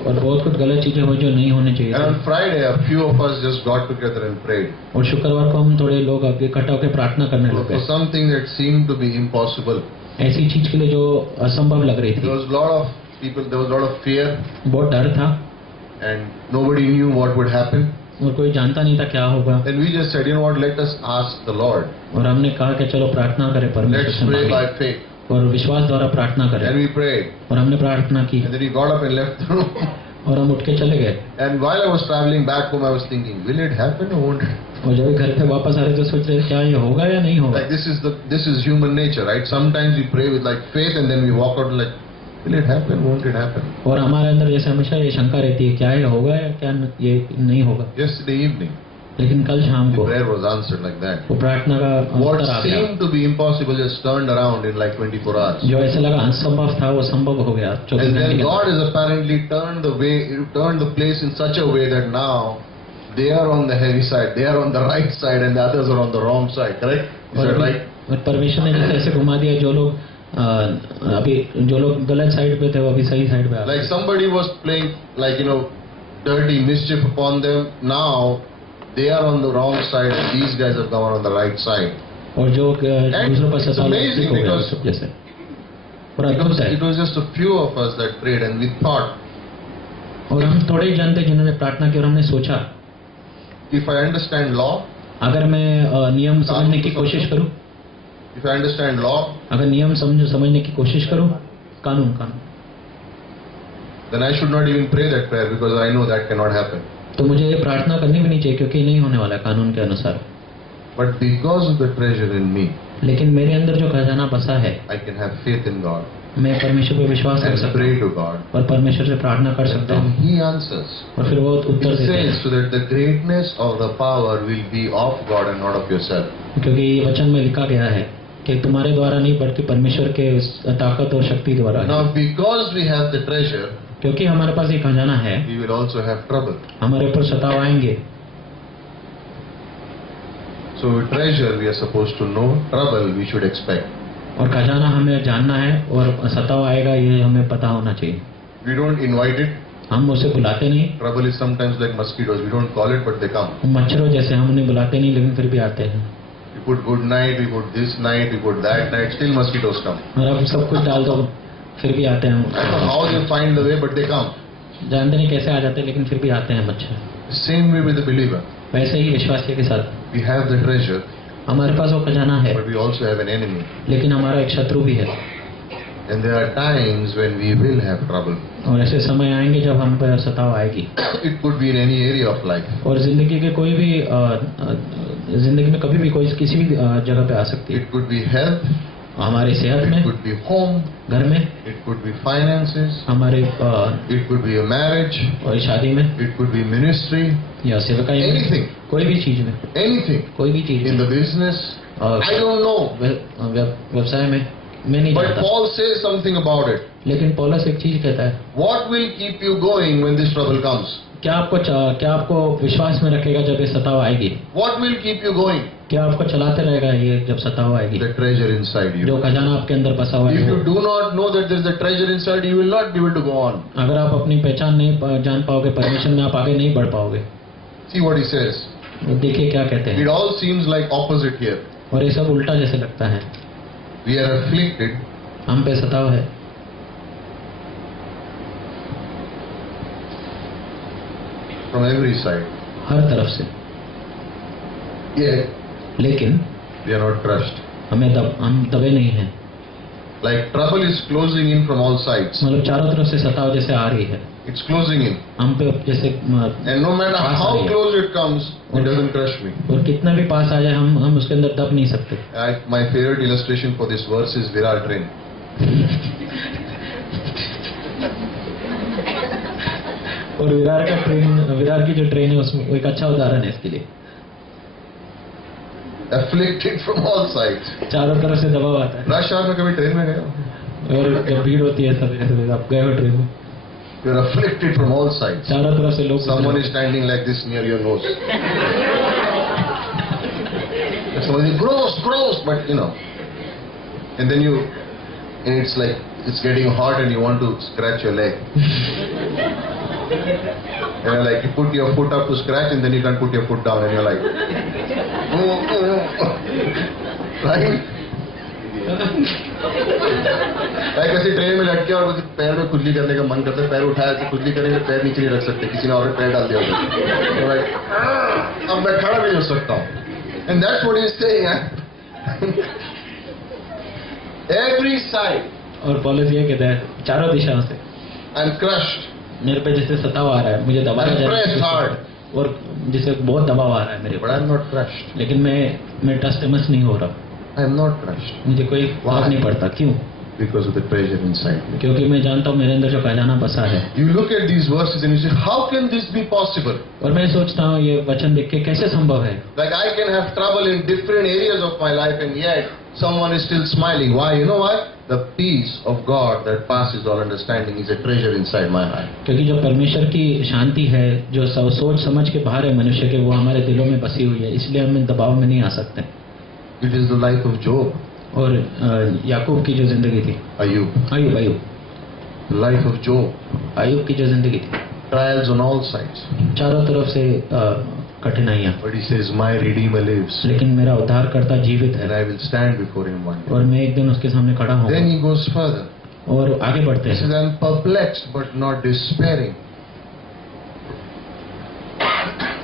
और बहुत कुछ गलत चीजें हुई जो नहीं होने चाहिए And थी। on Friday, a few of us just got together and prayed. और शुक्रवार को हम थोड़े लोग इकट्ठा होकर प्रार्थना करने For लगे, something that seemed to be impossible. ऐसी चीज के लिए जो असंभव लग रही There थी। was a lot of people, there was a lot of fear, बहुत डर था and nobody knew what would happen. और कोई जानता नहीं था क्या होगा। Then we just said, you know what, let us ask the Lord. और हमने कहा कि चलो प्रार्थना करें परमेश्वर Let's से pray by मांगे faith. और विश्वास द्वारा प्रार्थना करें। And we prayed. और हमने प्रार्थना की And then we got up and left the room. और हम उठ के चले गए। And while I was traveling back home, I was thinking, will it happen or won't it? और जब घर पे वापस आ रहे तो सोच रहे क्या ये होगा या नहीं होगा। Like this is human nature, right? Sometimes we pray with like faith and then we walk out like, will it happen? Won't it happen? और हमारे अंदर जैसे हमेशा ये शंका रहती है क्या ये होगा या क्या ये नहीं होगा। Yesterday evening, लेकिन कल शाम the को prayer was answered like that. वो प्रार्थना का What उत्तर आ गया। seemed to be impossible just turned around in like 24 hours. जो ऐसा लगा असंभव था वो संभव हो गया 24 And घंटे then के God अंदर। has apparently turned the place in such a way that now they are on the heavy side, they are on the right side, and the others are on the wrong side. Correct? Is that right? और परमेश्वर ने जैसे ऐसे घुमा दिया जो लोग गलत साइड पे थे वो अभी सही साइड पे आ गए। Like somebody was playing like dirty mischief upon them. Now they are on the wrong side, and these guys have gone on the right side. और जो दूसरों पर it's सता amazing हो गया because सब जैसे। और अद्भुत है। It was just a few of us that prayed, and we thought, और हम थोड़े ही जानते जिन्होंने प्रार्थना की और हमने सोचा if I understand law, अगर मैं नियम समझने की कोशिश करूं, if I understand law, अगर नियम समझने की कोशिश करूं, कानून then I should not even pray that prayer because I know that cannot happen. तो मुझे ये प्रार्थना करनी भी नहीं चाहिए क्योंकि नहीं होने वाला कानून के अनुसार। But because of the treasure in me, लेकिन मेरे अंदर जो खजाना बसा है I can have faith in God मैं परमेश्वर पे विश्वास कर and सकता pray हूँ to God. और परमेश्वर से प्रार्थना कर And सकता then हूँ He answers. और फिर वो उत्तर He देते says हैं। so that the greatness of the power will be of God and not of yourself. क्योंकि वचन में लिखा गया है कि तुम्हारे द्वारा नहीं बल्कि परमेश्वर के ताकत और शक्ति द्वारा है। Now because we have the treasure, क्योंकि हमारे पास ये खजाना है we will also have trouble. हमारे ऊपर सताव आएंगे। So treasure we are supposed to know, trouble we should expect. और खजाना हमें जानना है और सताव आएगा ये हमें पता होना चाहिए। We don't invite it. हम उसे बुलाते नहीं, Trouble is sometimes like mosquitoes. We don't call it, but they come. मच्छरों जैसे हम उन्हें बुलाते नहीं लेकिन फिर भी आते हैं। We put good night, we put this night, we put that night, still mosquitoes come. और अब सब कुछ डाल दो फिर भी आते I don't know हैं। how they find the way, but they come. जानते नहीं कैसे आ जाते हैं लेकिन फिर भी आते हैं मच्छर। Same way with the believer. वैसे ही विश्वासी के साथ We have the treasure, हमारे पास वो खजाना है but we also have an enemy. लेकिन हमारा एक शत्रु भी है। And there are times when we will have trouble. और ऐसे समय आएंगे जब हम पर सताव आएगी। It could be in any area of life. और जिंदगी के कोई भी जिंदगी में कभी भी कोई किसी भी जगह पे आ सकती है। It could be health, हमारी सेहत it में, could be home, घर में, it could be finances, हमारे it could be a marriage, और शादी में it could be ministry, या सेवकाई में, anything, कोई भी चीज में, anything. कोई भी चीज In में, the business, I don't know. व्यवसाय में मैं नहीं But जानता। Paul says something about it. लेकिन पौलुस एक चीज कहता है What will keep you going when this trouble comes? क्या आपको विश्वास में रखेगा जब ये सताव आएगी? What will keep you going? क्या आपको चलाते रहेगा ये जब सताव आएगी? The treasure inside you. जो खजाना आपके अंदर बसा हुआ If है you वो। do not know that there is a treasure inside, you will not be able to go on. अगर आप अपनी पहचान नहीं जान पाओगे परमेश्वर में, आप आगे नहीं बढ़ पाओगे। See what he says. देखिए क्या कहते It हैं। all seems like opposite here. और ये सब उल्टा जैसे लगता है। We are afflicted हम पे सताव है from every side. हर तरफ से, Yet लेकिन we are not crushed. हम दबे नहीं हैं। Like trouble is closing in from all sides. मतलब चारों तरफ से सताव जैसे आ रही है It's closing in. हम पे जैसे, And no matter pass uh how रही है। close it comes, it doesn't crush me. और कितना भी पास आ जाए हम उसके अंदर दब नहीं सकते। My favorite illustration for this verse is Virat train. और विरार की जो ट्रेन है उसमें वो एक अच्छा उदाहरण है इसके लिए। Afflicted from all sides. चारों तरफ से दबाव आता है। रश आवर में कभी ट्रेन में गए हो? और जब भीड़ होती है सब आप गए हो ट्रेन में, You are afflicted from all sides. चारों तरफ से लोग, Someone is standing like this near your nose. Someone is gross, but you know. And then and it's like, it's getting hot and you want to scratch your leg. And you're like, you put your foot up to scratch and then you can't put your foot down and you're like, right? Like ऐसे train में लटके और पैर में खुजली करने का मन करता है, पैर उठाया तो खुजली करेंगे, पैर नीचे नहीं रख सकते, किसी ने और पैर डाल दिया होगा, अब मैं खड़ा भी नहीं हो सकता हूँ। And that's what he's saying. Every side. और पौलुस ये कहता है चारों दिशाओं से I'm crushed. मेरे पे जैसे सताव आ रहा है, मुझे दबाया I'm जा रहा pressed है hard. और जैसे बहुत दबाव आ रहा है मेरे But ऊपर, I'm not crushed. लेकिन मैं टस नहीं हो रहा, I'm not crushed. मुझे कोई फर्क नहीं पड़ता। क्यों? Because of the treasure inside me. क्योंकि मैं जानता हूँ मेरे अंदर जो खजाना बसा है। You look at these verses and you say, how can this be possible? और मैं सोचता हूँ ये वचन देख के कैसे संभव है। Like I can have trouble in different areas of my life and yet someone is still smiling. Why? You know why? The peace of God that passes all understanding is a treasure inside my heart. क्योंकि जो परमेश्वर की शांति है, जो सोच समझ के बाहर है मनुष्य के, वो हमारे दिलों में बसी हुई है, इसलिए हम दबाव में नहीं आ सकते। It is the life of Job. और याकूब की जो जिंदगी थी, अय्यूब The life of Job. अय्यूब की जो जिंदगी थी, Trials on all sides. चारों तरफ से कठिनाइयाँ, But he says, my Redeemer lives. लेकिन मेरा उद्धारकर्ता जीवित And है I will stand before him one day. और मैं एक दिन उसके सामने खड़ा हूँ। Then he goes further. और आगे बढ़ते He says, हैं। I'm perplexed but not despairing.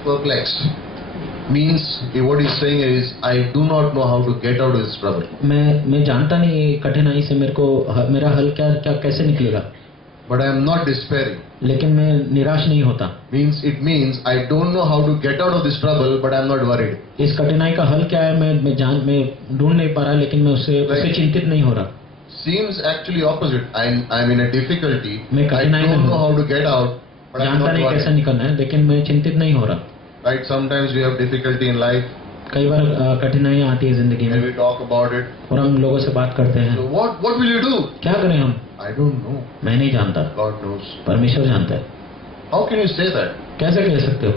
Perplexed means what he's saying is I do not know how to get out of this trouble. मैं जानता नहीं कठिनाई से मेरा हल क्या कैसे निकलेगा, But I am not despairing. लेकिन मैं निराश नहीं होता। It means I don't know how to get out of this trouble, but I'm not worried. इस कठिनाई का हल क्या है मैं ढूंढ नहीं पा रहा, लेकिन मैं उससे चिंतित नहीं हो रहा। Seems actually opposite. I'm in a difficulty. मैं I कठिनाई में don't know हूँ, how to get out, but I'm जानता not नहीं कैसे worried. निकलना है, लेकिन मैं चिंतित नहीं हो रहा। Right? Sometimes we have difficulty in life, कई बार कठिनाइयाँ आती है जिंदगी and में we talk about it. और हम लोगों से बात करते हैं, So what will you do? क्या करें हम? I don't know. मैं नहीं जानता, God knows. परमेश्वर जानता है। How can you say that? कैसे कह सकते हो?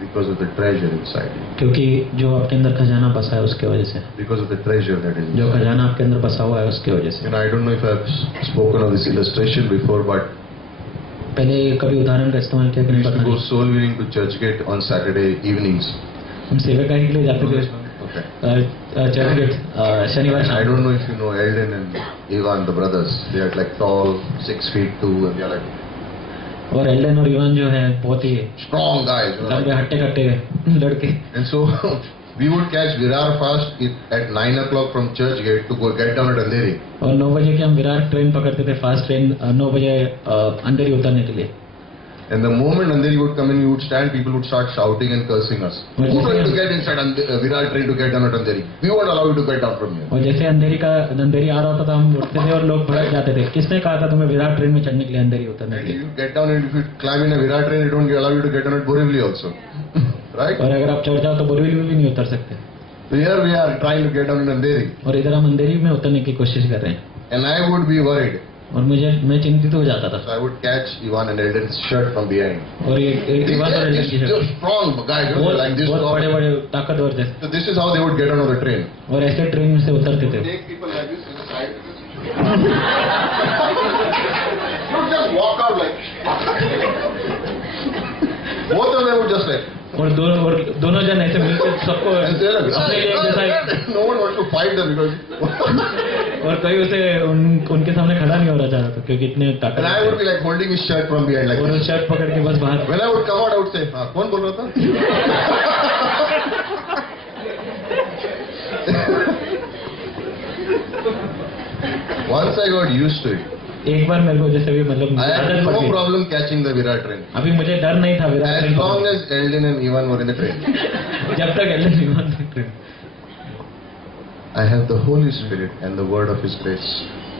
Because of the treasure inside you. क्योंकि जो आपके अंदर खजाना बसा है उसके वजह से, Because of the treasure that is जो inside. खजाना आपके अंदर बसा हुआ है उसके वजह से। You know, I don't know if I've spoken of this illustration before, but पहले कभी उदाहरण का इस्तेमाल किया कि we नहीं used पता to go नहीं। soul winning to Churchgate on Saturday evenings. हम सेवकाई के लिए जाते थे Okay. चर्चगेट शनिवार I शाम। don't know if you know Eldon and Ivan, the brothers. They are like tall, 6'2", and they are like और एल्डन और इवान जो है बहुत ही strong guys. You know, लंबे like, हट्टे कट्टे लड़के। and so we would catch Virar fast at 9 o'clock from Churchgate to go get down at Andheri. और 9 bजे की हम विरार ट्रेन पकड़ते थे, फास्ट ट्रेन 9 बजे अंधेरी उतरने के लिए। And the moment Andheri would come in, we would stand, people would start shouting and cursing us. But Who you tried to see- get inside Virar train to get down at Andheri? We won't allow you to get down from here. और जैसे अंधेरी आ रहा होता था हम उठते थे और लोग भड़क जाते थे, किसने कहा था तुम्हें विरार ट्रेन में चढ़ने के लिए, अंधेरी उतरने के लिए? You get down and if you climb in a Virar train, they don't allow you to get down at Borivali also. Right? और अगर आप चढ़ जाओ तो बोरीवली में भी नहीं उतर सकते। So here we are trying to get down in Andheri. और इधर हम अंधेरी में उतरने की कोशिश कर रहे हैं। And I would be worried. और मैं चिंतित हो जाता था। So I would catch Ivan and Eldon's shirt from behind. और ये इवान और एल्डन की They're strong guys, like this. बहुत बड़े बड़े ताकतवर थे। So this is how they would get on the train. और ऐसे ट्रेन में से उतरते थे। Take people like this in the side. You just walk out like. Both of them would just like. और दोनों जन ऐसे मिलकर सबको And they're like, अपने लिए जैसा no one wants to fight them because. और कोई उसे उनके सामने खड़ा नहीं हो रहा चाहता था क्योंकि इतने And I would ताकत be like holding his shirt from behind like और this. उस शर्ट पकड़ के बस बाहर। When I would come out, I would say, हाँ कौन बोल रहा था? Once I got used to it, एक बार मेरे को जैसे भी मतलब I had आदत पड़ no गई। problem catching the Virat train. अभी मुझे डर नहीं था विराट As ट्रेन long का। as Eldon and Ivan were in the train. जब तक एल्डन विमान train. I have the Holy Spirit and the word of His grace.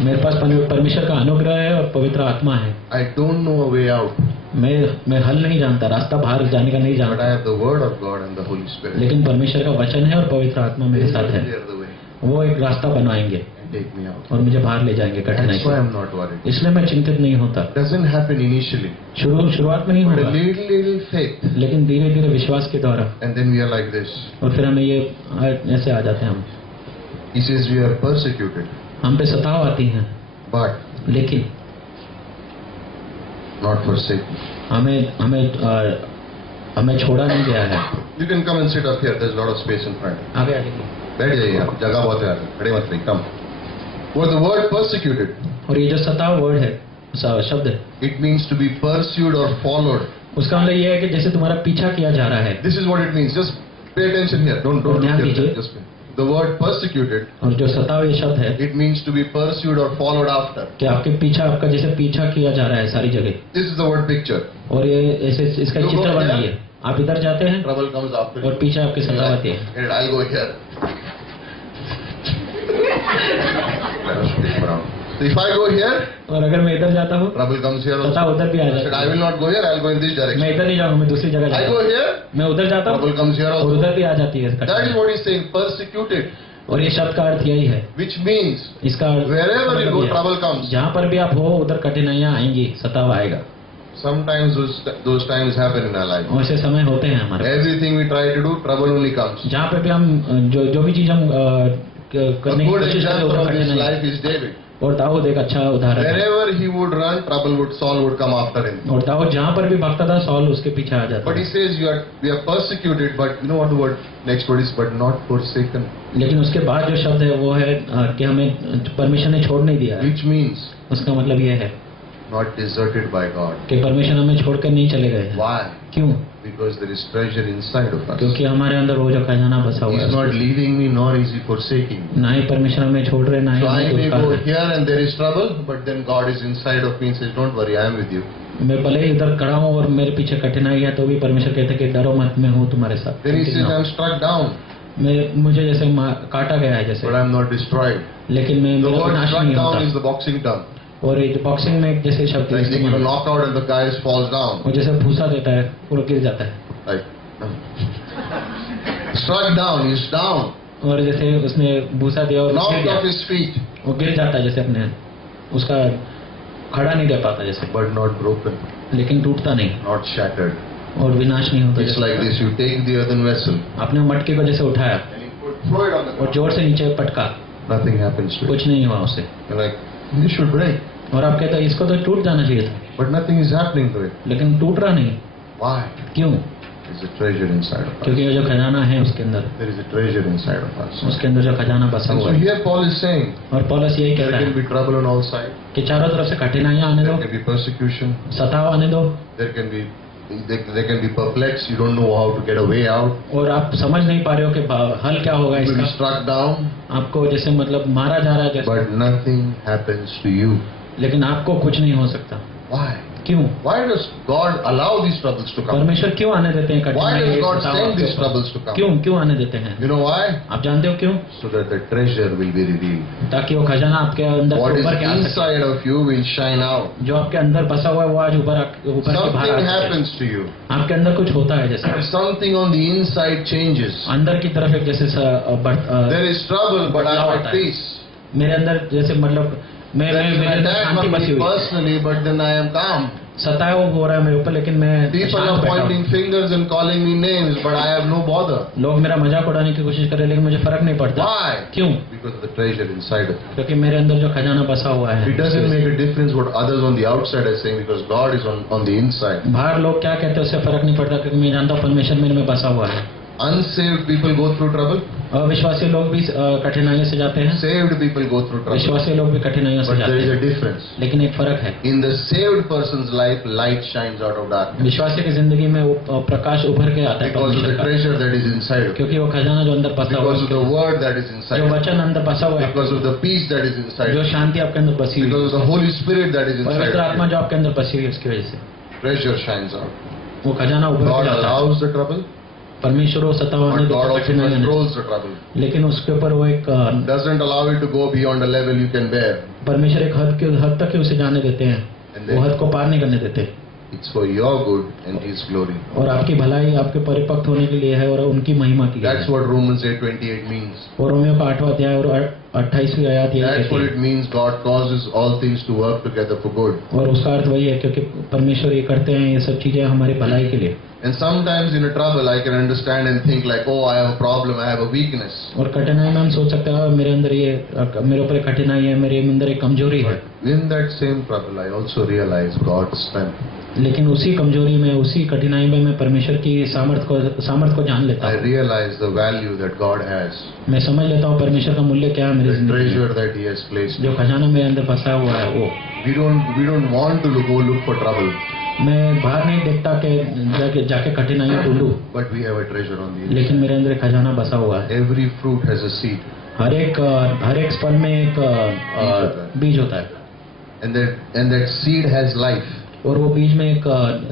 मेरे पास परमेश्वर का अनुग्रह है और पवित्र आत्मा है। I don't know a way out, मैं हल नहीं जानता, रास्ता बाहर जाने का नहीं but I जानता, have the word of God and the Holy Spirit. लेकिन परमेश्वर का वचन है और पवित्र आत्मा मेरे साथ है। Clear the way वो एक रास्ता बनवाएंगे and take me out. और मुझे बाहर ले जाएंगे कठिनाई That's why से। I'm not worried. इसलिए मैं चिंतित नहीं होता। It doesn't happen initially, शुरुआत में नहीं but a होगा, little faith, लेकिन धीरे धीरे विश्वास के द्वारा and then we are like this. और फिर हमें ये ऐसे आ जाते हैं हम। He says we are persecuted, हम पे सताव आती हैं, but लेकिन not forsaken. हमें छोड़ा नहीं गया है। You can come and sit up here. There's a lot of space in front. आगे आगे। बैठ जाइए आप, जगह बहुत है, खड़े मत रहिए, come. What the word persecuted? और ये जो सताव वर्ड है, शब्द है, It means to be pursued or followed. उसका मतलब ये है कि जैसे तुम्हारा पीछा किया जा रहा है। This is what it means. Just pay attention here. Don't look ध्यान here. दीजिए। Just the word persecuted. और जो सताव ये शब्द है It means to be pursued or followed after. कि आपका जैसे पीछा किया जा रहा है सारी जगह। This is the word picture. और ये ऐसे इसका You चित्र go बनाइए। here. आप इधर जाते हैं Trouble comes after. और पीछे आपके You're सताव like, आती है। "Here, I'll go here." Let us flip around. So if I go here, और अगर मैं इधर जाता हूँ trouble comes here also. सताव उधर भी आ I said, जाता I है। will not go here. I'll go in this मैं direction. इधर नहीं जाऊंगा, मैं दूसरी जगह I जाता go हूँ। here. मैं उधर जाता हूँ Trouble comes here और also. उधर भी आ जाती है That is कठिनाई। what he's saying. Persecuted, और ये शब्द का अर्थ यही है। which means इसका अर्थ wherever you go, ये है। trouble comes. जहाँ पर भी आप हो उधर कठिनाइयाँ आएंगी, सताव आएगा। Sometimes those times happen in our life. वैसे समय होते हैं हमारे पास। Everything we try to do, trouble only comes. जहाँ पे भी हम जो भी चीज हम A करने की good कोशिश करते हैं example उधर of this कठिनाई। life is David. और दाऊद एक अच्छा उदाहरण है। Wherever he would run, Saul would come after him. और दाऊद जहाँ पर भी भागता था सॉल उसके पीछे आ जाता But he था। says we are persecuted, but you know what the next word is, but not forsaken. लेकिन उसके बाद जो शब्द है वो है कि हमें परमेश्वर ने छोड़ नहीं दिया है। Which means उसका मतलब ये है not deserted by God. कि परमेश्वर हमें छोड़कर नहीं चले गए हैं। Why? क्यों? Because there is treasure inside of us. क्योंकि हमारे अंदर वो जो खजाना बसा हुआ He's not है, leaving me, nor is he forsaking me. ना ही परमेश्वर हमें छोड़ रहे ना ही So I हमें may दुष्कार go है। here and there is trouble, but then God is inside of me and says, don't worry, I am with you. मैं भले ही इधर खड़ा हूँ और मेरे पीछे कठिनाई है तो भी परमेश्वर कहते हैं कि डरो मत, मैं हूँ तुम्हारे साथ। Then he says, I'm struck down, मुझे जैसे काटा गया है जैसे, but I'm not destroyed. लेकिन मैं The मेरा word नाश struck नहीं down होता। is the boxing term. और ये बॉक्सिंग में जैसे शब्द Like they give a इस्तेमाल, knockout and the guy falls down. वो जैसे भूसा देता है पूरा गिर जाता है। Like, struck down, he's down, और जैसे उसने भूसा दिया और गिर knocked गया, off his feet, वो गिर जाता है जैसे अपने उसका खड़ा नहीं रह पाता जैसे, but not broken, लेकिन टूटता नहीं not shattered. और विनाश नहीं होता। It's जैसे like this, you take the earthen vessel आपने मटके को जैसे उठाया and you throw it on the और ground. जोर से नीचे पटका, Nothing happens to it. कुछ नहीं हुआ उससे, You're like, this should break, और आप कहते हैं इसको तो टूट जाना चाहिए था, but nothing is happening to it. लेकिन टूट रहा नहीं। Why? क्यों? There's a treasure inside of us. क्योंकि ये जो खजाना है उसके अंदर, There is a treasure inside of us. उसके अंदर जो खजाना बसा And हुआ so है। here Paul is saying, और पौलुस यही there कहता can है be trouble on all sides. कि चारों तरफ से कठिनाइयां आने दो, There can be persecution. सताव आने दो, There can be perplexed. You don't know how to get a way out. और आप समझ नहीं पा रहे हो कि हल क्या होगा You will इसका। be struck down, आपको जैसे मतलब मारा जा रहा है जैसे, but nothing happens to you. लेकिन आपको कुछ नहीं हो सकता। Why? क्यों? Why does God allow these troubles to come? परमेश्वर क्यों आने देते हैं Why कठिनाई, does God सताव send आपके these ऊपर? troubles to come? क्यों आने देते हैं? You know why? आप जानते हो क्यों? So that the treasure will be revealed. ताकि वो खजाना आपके अंदर What is ऊपर के आ सके, inside of you will shine out. जो आपके अंदर बसा हुआ है वो आज ऊपर के बाहर आ Something सके। happens to you. आपके अंदर कुछ होता है जैसे, Something on the inside changes. अंदर की तरफ एक जैसे There is trouble, but I बदलाव have आता है। peace. मेरे अंदर जैसे मतलब मैं There is an मेरे अंदर attack शांति on बसी me हुई है। personally, but then I am calm. सताव हो रहा है मेरे ऊपर, लेकिन मैं People शांत are बैठा हूँ। pointing fingers and calling me names, but I have no bother. लोग मेरा मजाक उड़ाने की कोशिश कर रहे हैं, लेकिन मुझे फर्क नहीं पड़ता। Why? क्यों? Because of the treasure inside of me. क्योंकि मेरे अंदर जो खजाना बसा हुआ है, It doesn't make a difference what others on the outside are saying, because God is on the inside. बाहर लोग क्या कहते हैं उससे फर्क नहीं पड़ता, क्योंकि मैं जानता हूँ परमेश्वर मेरे में बसा हुआ है। Unsaved people go through trouble. अविश्वासी लोग भी कठिनाइयों से जाते हैं, Saved people go through trouble. विश्वासी लोग भी कठिनाइयों से But जाते there is हैं, a difference. लेकिन एक फर्क है। In the saved person's life, light shines out of darkness. विश्वासी की जिंदगी में वो प्रकाश उभर के आता है Because of परमेश्वर the का, treasure that is inside of you. क्योंकि वो खजाना जो अंदर बसा हुआ Because of the है, word that is inside जो of you. वचन अंदर बसा हुआ है, Because of the peace that is inside जो of you. शांति आपके अंदर बसी हुई Because of the Holy Spirit that is है, inside पवित्र आत्मा of जो आपके अंदर बसी हुई है, उसकी वजह से you. Treasure shines out. वो खजाना उभर God के आता है। allows the trouble, परमेश्वर वो सताव but आने God देता also कठिनाइयां नहीं, controls the trouble. लेकिन उसके ऊपर वो एक Doesn't allow it to go beyond a level you can bear. परमेश्वर एक हद तक ही उसे जाने देते हैं, And वो then हद को पार नहीं करने देते। it's for your good and His glory. और आपकी भलाई आपके परिपक्व होने के लिए है और उनकी महिमा के लिए That's है। what Romans 8:28 means. और रोमियो का 8वां अध्याय और 28वीं आयत यही That's कहती what है। it means. God causes all things to work together for good. और उसका अर्थ वही है, क्योंकि परमेश्वर ये करते हैं ये सब चीजें हमारी भलाई के लिए। And sometimes in a trouble, I can understand and think like, oh, I have a problem, I have a weakness. और कठिनाई में हम सोच सकते हैं मेरे अंदर ये मेरे ऊपर एक कठिनाई है, मेरे अंदर एक कमजोरी है। In that same trouble, I also realize God's strength. लेकिन उसी कमजोरी में, उसी कठिनाई में मैं परमेश्वर की सामर्थ को जान लेता I हूँ। realize the value that God has, मैं समझ लेता हूँ परमेश्वर का मूल्य क्या है मेरी the जिंदगी में। treasure that He has placed. जो खजाना मेरे अंदर फंसा हुआ है वो We don't want to go look for trouble, मैं बाहर नहीं देखता कि जाके कठिनाइयां ढूंढूं, but we have a treasure on the inside. लेकिन मेरे अंदर एक खजाना बसा हुआ है। Every fruit has a seed, हर एक फल में एक बीज होता है, and that seed has life, और वो बीज में एक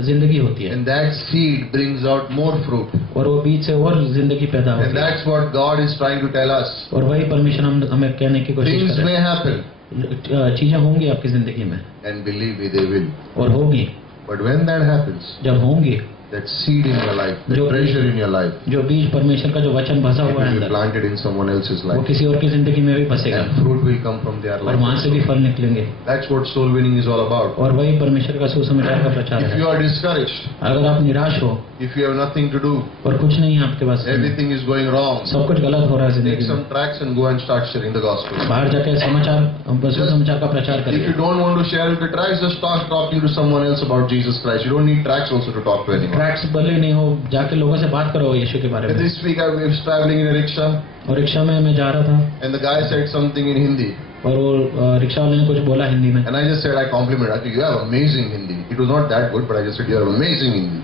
जिंदगी होती है, and that seed brings out more fruit. और वो बीज से और जिंदगी पैदा And होती है। that's what God is trying to tell us. और वही परमेश्वर हमें कहने की कोशिश Things कर may रहे happen, हैं, चीजें होंगी आपकी जिंदगी में and believe me, they will. और होगी। But when that happens, जब होंगी, that seed in your life, the जो- treasure in your life, जो बीज परमेश्वर का जो वचन बसा it हुआ है will be अंदर, planted in someone else's वो life, किसी और की जिंदगी में भी बसेगा, and fruit will come from their और वहां से भी life. फल निकलेंगे। That's what soul winning is all about. और वही परमेश्वर का सुसमाचार का प्रचार If है। you are discouraged, अगर आप निराश हो if you have nothing to do, और कुछ नहीं है आपके पास, everything is going wrong, सब कुछ गलत हो रहा है take जिंदगी में, some tracts and go and start sharing the gospel. बाहर जाके सुसमाचार का प्रचार If you करिए। don't want to share the tracts, just start talking to someone else about Jesus Christ. You don't need tracts also to talk to anyone. Tracks भले नहीं हो, जाके लोगों से बात करो यीशु के बारे में। This week I was traveling in a rickshaw, और रिक्शा में मैं जा रहा था, and the guy said something in Hindi. और वो रिक्शा वाले ने कुछ बोला हिंदी में, And I just said, I compliment, I think you have amazing Hindi. It was not that good, but I just said, you have amazing Hindi.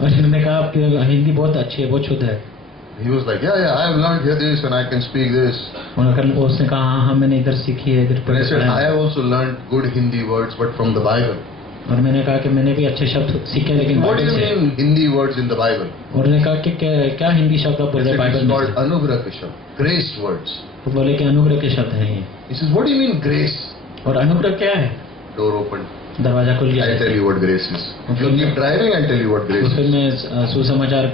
और मैंने कहा आपकी हिंदी बहुत अच्छी है, बहुत शुद्ध है। He was like, yeah, I have learned here this and I can speak this. और अगर उसने कहा हाँ मैंने इधर सीखी है, इधर And I said, पढ़ा I है। have also learned good Hindi words, but from the Bible. और मैंने कहा कि मैंने भी अच्छे शब्द सीखे, लेकिन What do बाइबल you से। mean Hindi words in the Bible? और उन्होंने कहा कि क्या हिंदी शब्द आप He बोल रहे said, हैं it's बाइबल called में? Anugrah Kishab, grace words. तो बोले कि अनुग्रह के शब्द हैं ये। He says, what do you mean grace? और अनुग्रह क्या है? Door opened. दरवाजा खुल I'll गया। tell you what grace is. If you keep driving, I'll tell you what grace तो फिर is. मैं सुसमाचार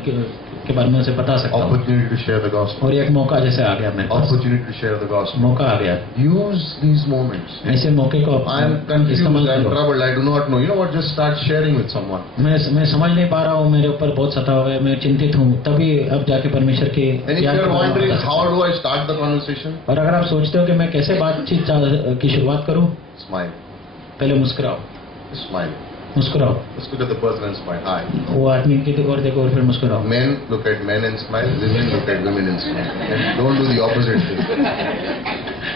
के बारे में उसे बता सकता हूँ। Opportunity to share the gospel. और एक मौका जैसे आ गया मेरे पास, Opportunity to share the gospel. मौका आ गया। Use these moments. ऐसे मौके को I am confused, इस्तेमाल I am करो। troubled, I do not know. You know what? Just start sharing with someone. मैं समझ नहीं पा रहा हूँ, मेरे ऊपर बहुत सताव है, मैं चिंतित हूँ, तभी अब जाके परमेश्वर के And if you are wondering how do I start the conversation, और अगर आप सोचते हो कि मैं कैसे बातचीत की शुरुआत करूँ, smile. पहले मुस्कुराओ, Smile. मुस्कुराओ। Just look at the person and smile. Hi. वो आदमी की ओर देखो और फिर मुस्कुराओ। Men look at men and smile. Women look at women and smile. And don't do the opposite thing.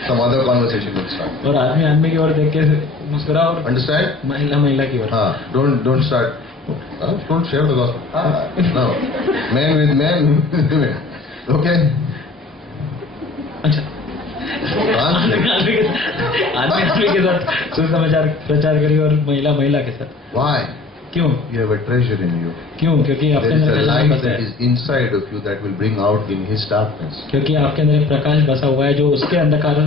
Some other conversation will start. और आदमी की ओर देख के मुस्कुराओ, और Understand? महिला की ओर। Don't start. Don't share the gospel. No. Men with men. Women. Okay. अच्छा, आदमी के साथ सुसमाचार प्रचार करिए और महिला के साथ। Why? क्यों? You have a treasure in you. क्यों? क्योंकि आपके There is अंदर a खजाना light बसा that है, is inside of you that will bring out in His darkness. क्योंकि आपके अंदर एक प्रकाश बसा हुआ है जो उसके अंधकार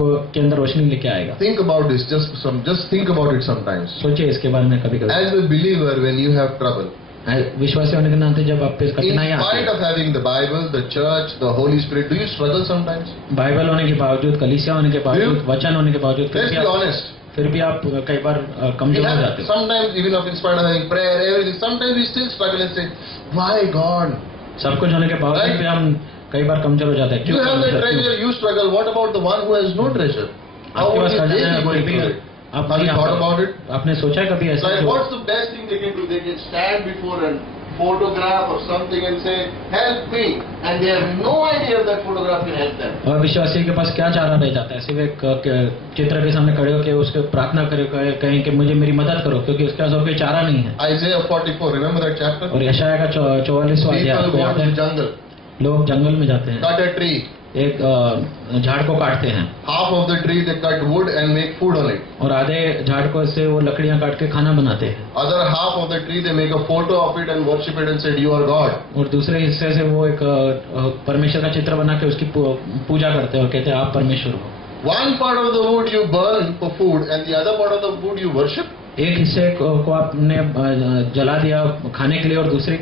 के अंदर रोशनी लेके आएगा। Think about this. Just think about it sometimes. सोचिए इसके बारे में कभी कभी। As a believer, when you have trouble, विश्वासी होने के नाते जब आप पे In कठिनाइयां आती spite है, of having the Bible, the church, the Holy Spirit, do you struggle sometimes? Bible होने के बावजूद, कलीसिया होने के बावजूद, वचन होने के बावजूद, Let's be honest. फिर भी आप कई बार We कमजोर हो have, जाते हो। sometimes even in spite of having prayer, everything, sometimes we still struggle and say, why God? सब कुछ होने के बावजूद Right. भी हम कई बार कमजोर हो जाते हैं। You क्यों have that कमजोर? treasure, you struggle. What about the one who has no treasure? How आपके would पास they खजाना है, be कोई going भी through it? आप Have you thought about it? आपने सोचा है कभी ऐसा? Like, जो- what's the best thing they can do? They can stand before a photograph or something and say, help me. And they have no idea if that photograph can help them. और विश्वासी के पास क्या चारा रह जाता है? सिर्फ एक चित्र के सामने खड़े होकर उसके प्रार्थना करें, कहें कि मुझे मेरी मदद करो, क्योंकि उसके पास और कोई चारा नहीं है। Isaiah 44, remember that chapter? और यशायाह का 44वां अध्याय People आपको go याद to है? the jungle, लोग जंगल में जाते हैं, cut a tree. एक झाड़ को काटते हैं Half of the tree they cut wood and make food on it. और आधे झाड़ को से वो लकड़ियां काट के खाना बनाते हैं, Other half of the tree they make a photo of it and worship it and said, you are God. और दूसरे हिस्से से वो एक परमेश्वर का चित्र बना के उसकी पूजा करते हैं और कहते हैं आप परमेश्वर हो। One part of the wood you burn for food and the other part of the wood you worship. एक हिस्से को आपने जला दिया खाने के लिए और दूसरे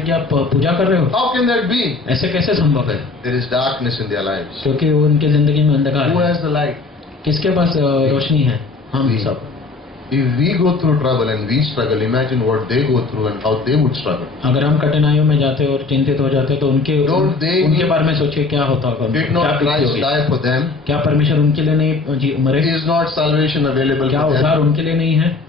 की आप पूजा कर रहे हो। How can that be? ऐसे कैसे संभव है? There is darkness in their lives. क्योंकि उनकी जिंदगी में अंधकार Who है। has the light? किसके पास रोशनी है? हम We. सब। If we go through trouble and we struggle, imagine what they go through and how they would struggle. अगर हम कठिनाइयों में जाते और चिंतित हो जाते तो Don't they उनके need- बारे में सोचिए क्या होता होगा, Did क्या not बीतती Christ होगी। die for them? क्या परमेश्वर उनके लिए नहीं मरे? Is not salvation available क्या for उद्धार them? उनके लिए नहीं है?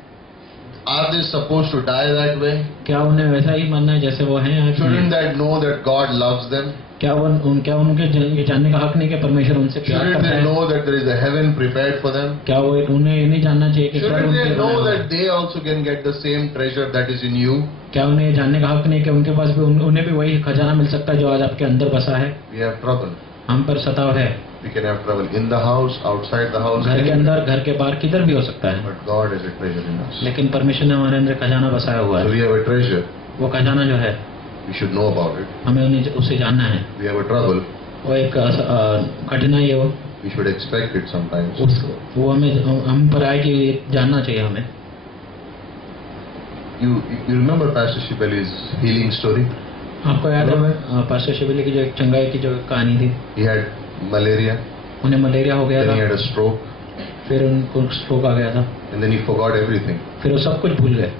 Are they supposed to die that way? क्या उन्हें वैसा ही मानना है जैसे वो हैं आज? Shouldn't that know that God loves them? क्या उनके ये जानने का हक नहीं कि परमेश्वर उनसे प्यार Shouldn't करता they है? know that there is a heaven prepared for them? क्या वो उन्हें ये नहीं जानना चाहिए कि स्वर्ग Shouldn't उनके they लिए know बना हुआ है? that they also can get the same treasure that is in you? क्या उन्हें ये जानने का हक नहीं कि उनके पास भी उन्हें भी वही खजाना मिल सकता है जो आज आपके अंदर बसा है? We have trouble. हम पर सताव है, We can have trouble in the house, outside the house, घर के अंदर, घर के बाहर, किधर भी हो सकता है, but God has a treasure in us. लेकिन परमेश्वर ने हमारे अंदर खजाना बसाया हुआ So है। we have a treasure. वो खजाना जो है We should know about it. हमें उसे जानना है। We have a trouble. वो एक कठिनाई है, वो We should expect it sometimes. वो हम पर आए कि जानना चाहिए हमें। You remember Pastor Shibeli's healing story? आपको याद है पास्टर शिवली की जो एक चंगाई की जो कहानी थी? He had malaria, उन्हें मलेरिया हो गया then he था, had a stroke, फिर उनको स्ट्रोक आ गया था, and then he forgot everything. फिर वो सब कुछ भूल गए,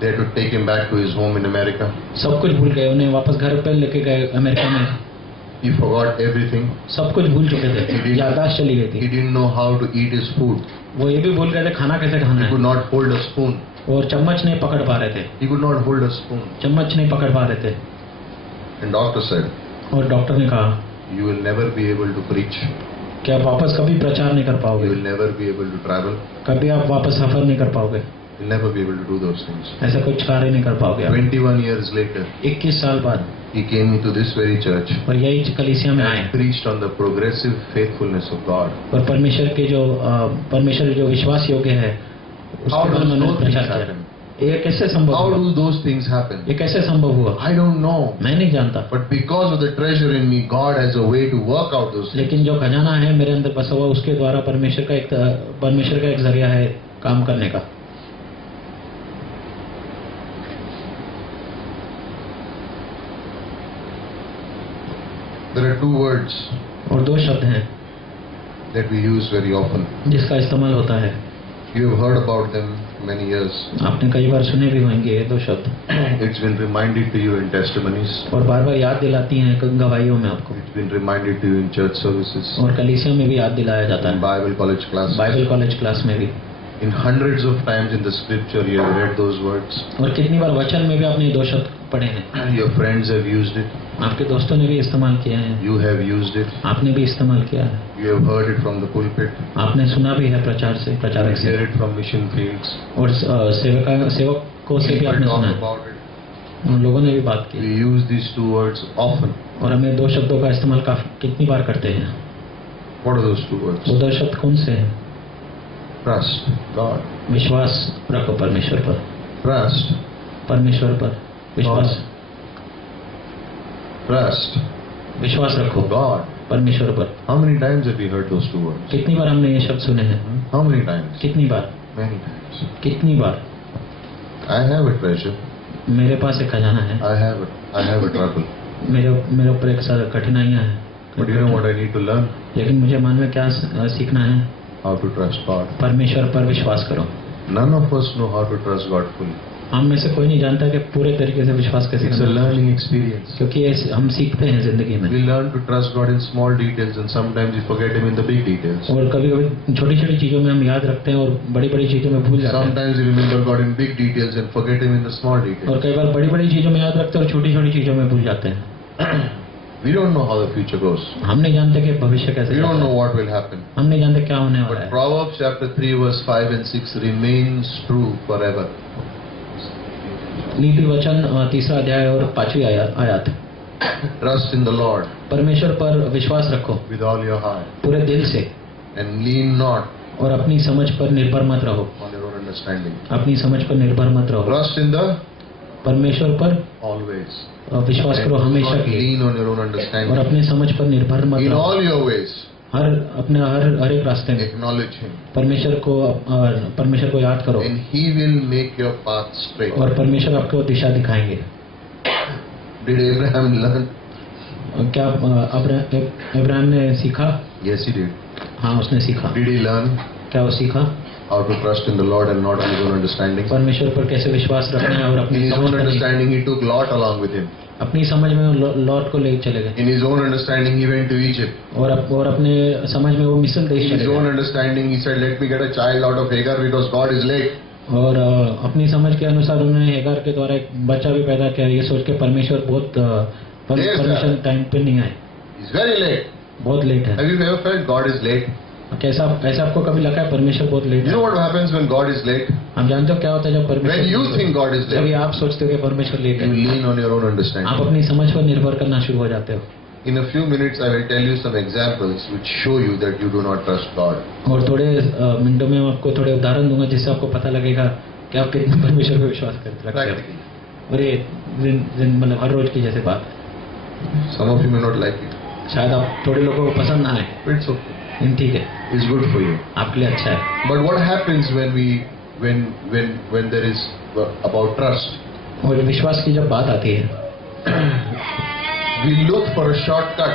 They had to take him back to his home in America. सब कुछ भूल गए, उन्हें वापस घर पे लेके गए अमेरिका में। He forgot everything. सब कुछ भूल चुके थे, याददाश्त चली गई He थी। didn't know how to eat his food. वो ये भी भूल गए थे खाना कैसे खाना He could है, not hold a spoon. और चम्मच नहीं पकड़ पा रहे थे, He could not hold a spoon. चम्मच नहीं पकड़ पा रहे थे। And doctor said, और डॉक्टर ने कहा you will never be able to preach. कि आप वापस कभी प्रचार नहीं कर You पाओगे, will never be able to travel. कभी आप वापस सफर नहीं कर पाओगे, You'll never be able to do those things. ऐसा कुछ कार्य नहीं कर पाओगे आप। 21 years later, 21 साल बाद he came into this very church और यही कलीसिया में आए and preached on the progressive faithfulness of God. और परमेश्वर जो विश्वास योग्य है उसके How बारे does में उन्होंने those things प्रचार किया। happen? ये कैसे संभव How हुआ? do those things happen? ये कैसे संभव हुआ? I don't know. मैं नहीं जानता, But because of the treasure in me, God has a way to work out those things. लेकिन जो खजाना है मेरे अंदर बसा हुआ उसके द्वारा परमेश्वर का एक जरिया है काम करने का। There are two words और दो शब्द हैं that we use very often. जिसका इस्तेमाल होता है, You have heard about them many years. आपने कई बार सुने भी होंगे ये दो शब्द, It's been reminded to you in testimonies. और बार बार याद दिलाती हैं गवाहियों में आपको, It's been reminded to you in church services, और कलीसिया में भी याद दिलाया जाता in है, Bible college classes. Bible college class में भी। In hundreds of times in the scripture you have read those words. और कितनी बार वचन में भी आपने ये दो शब्द पढ़े हैं, Your friends have used it. आपके दोस्तों ने भी इस्तेमाल किया है, You have used it. आपने भी इस्तेमाल किया है, You have heard it from the pulpit. आपने सुना भी है प्रचारक You से, hear it from mission fields. और सेवकों से भी People आपने talk सुना है, about it. उन लोगों ने भी बात की। We use these two words often. और हम ये दो शब्दों का इस्तेमाल कितनी बार करते हैं? What are those two words? वो दो शब्द कौन से हैं? Trust God. विश्वास रखो परमेश्वर पर, Trust. परमेश्वर पर विश्वास, Trust विश्वास रखो God. परमेश्वर पर। How many times have we heard those two words? कितनी बार हमने ये शब्द सुने हैं? How many times? कितनी बार? Many times. कितनी बार? I have a treasure. मेरे पास एक खजाना है, I have a trouble. मेरे ऊपर एक कठिनाइयाँ हैं, But you know what I need to learn? लेकिन मुझे मन में क्या सीखना है? How to trust God. परमेश्वर पर विश्वास करो। None of us know how to trust God fully. हम में से कोई नहीं जानता कि पूरे तरीके से विश्वास कैसे It's a करना है, learning experience. क्योंकि हम सीखते हैं जिंदगी में, We learn to trust God in small details and sometimes we forget Him in the big details. और कभी कभी छोटी छोटी चीजों में हम याद रखते हैं और बड़ी बड़ी चीजों में भूल जाते हैं, Sometimes we remember God in big details and forget Him in the small और details. कई बार बड़ी बड़ी चीजों में याद रखते हैं और छोटी छोटी चीजों में भूल जाते हैं। We don't know how the future goes. हम नहीं जानते कि भविष्य कैसे We don't जाता know है, what will happen. हम नहीं जानते क्या होने वाला But है। Proverbs chapter 3 verse 5 and 6 remains true forever. नीति वचन 3 अध्याय और 5वीं आयत, Trust in the Lord परमेश्वर पर विश्वास रखो with all your heart पूरे दिल से, and lean not और अपनी समझ पर निर्भर मत रहो, on your own understanding. अपनी समझ पर निर्भर मत रहो, Trust in the परमेश्वर पर always. विश्वास करो And do हमेशा not के लिए, lean on your own और understanding. अपनी समझ पर निर्भर मत In रहो, all your ways, हर एक रास्ते में acknowledge Him, परमेश्वर को याद करो, and He will make your path straight. और परमेश्वर आपको दिशा दिखाएंगे। Did Abraham learn? क्या अब्राहम ने सीखा? Yes, he did. हाँ, उसने सीखा। Did he learn क्या वो सीखा? how to trust in the Lord and not on his own understanding? परमेश्वर पर कैसे विश्वास रखना है और In अपनी his समझ own पर नहीं, understanding, he took Lot along with him. अपनी समझ में लॉट को ले चले गए, In his own understanding, he went to Egypt. और अपने समझ में वो मिस्र देश In चले his own गए, understanding, he said, "Let me get a child out of Hagar because God is late." और अपनी समझ के अनुसार उन्होंने हेगार के द्वारा एक बच्चा भी पैदा किया, ये सोच के परमेश्वर परमेश्वर टाइम पे नहीं आए, He's very late. बहुत लेट है। Have you ever felt God is late? कैसा ऐसा आपको कभी लगा है परमेश्वर बहुत लेट You है? know what happens when God is late? हम जानते हो क्या होता है जब When you परमेश्वर, think God is जब late, आप सोचते हो कि परमेश्वर लेट you है, lean on your own आप understanding. अपनी समझ पर निर्भर करना शुरू हो जाते हो। In a few minutes, I will tell you some examples which show you that you do not trust God. और थोड़े मिनटों में मैं आपको थोड़े उदाहरण दूंगा जिससे आपको पता लगेगा कि आप कितने परमेश्वर पर विश्वास रखते हो। Practically. और ये मतलब हर रोज की जैसे बात, Some of you may not like it, शायद आप थोड़े लोगों को पसंद ना आए, but it's okay. लेकिन ठीक है, It's good for you. आपके लिए अच्छा है। But what happens when there is about trust? और विश्वास की जब बात आती है, We look for a shortcut.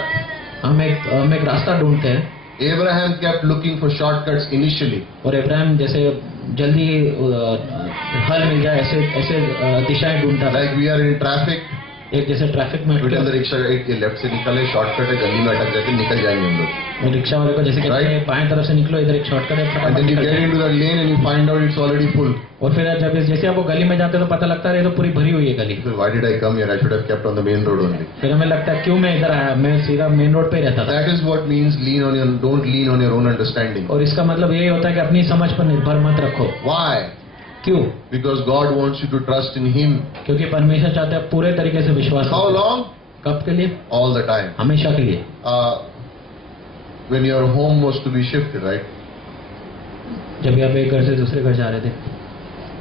हम एक रास्ता ढूंढते हैं, Abraham kept looking for shortcuts initially. और इब्राहिम जैसे जल्दी हल मिल जाए ऐसे दिशाएं ढूंढता है। Like we are in traffic, एक जैसे ट्रैफिक में we tell the rickshaw, एक लेफ्ट से निकले, शॉर्टकट है, गली में अटक जाके निकल जाएंगे हम लोग. और रिक्शा वाले को जैसे कहते हैं बाएं तरफ से निकलो, इधर एक शॉर्टकट है, And फटाफट then you निकल get जाए। into that lane and you find out it's already full. और फिर जब जैसे आप वो गली में जाते हैं तो पता लगता है ये तो पूरी भरी हुई है गली। So why did I come here? I should have kept on the main road only. फिर हमें लगता है क्यों मैं इधर आया, मैं सीधा मेन रोड पे ही रहता था। That is what means don't lean on your own understanding. और इसका मतलब यही होता है कि अपनी समझ पर निर्भर मत रखो। Why? क्यों? Because God wants you to trust in Him. क्योंकि परमेश्वर चाहते हैं पूरे तरीके से विश्वास How रखो। long? कब के लिए? All the time. हमेशा के लिए। When your home was to be shifted, right? जब आप एक घर से दूसरे घर जा रहे थे,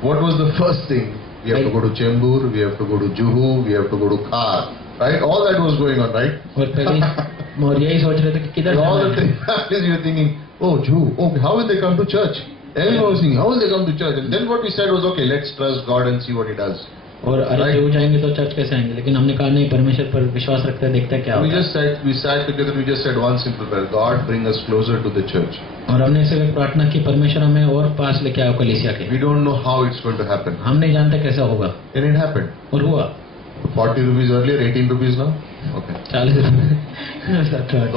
What was the first thing? We have to go to Chembur, we have to go to Juhu, we have to go to Khar, right? All that was going on, right? और पहले और यही सोच रहे थे कि किधर All जाना the है। things you're thinking, oh, Juhu, okay, how will they come to church? Everyone was thinking, how will they come to church? And then what we said was, okay, let's trust God and see what He does. और अरे Right. जो जाएंगे तो church कैसे आएंगे, लेकिन हमने कहा नहीं, परमेश्वर पर विश्वास रखते हैं, देखते हैं क्या We होता है। just sat together, we just said one simple prayer, God, bring us closer to the church. और हमने सिर्फ प्रार्थना की, परमेश्वर हमें और पास लेके आओ कलीसिया के। We don't know how it's going to happen. हम नहीं जानते कैसा होगा, And it happened. और हुआ। 40 rupees earlier, 18 rupees now? Okay. 40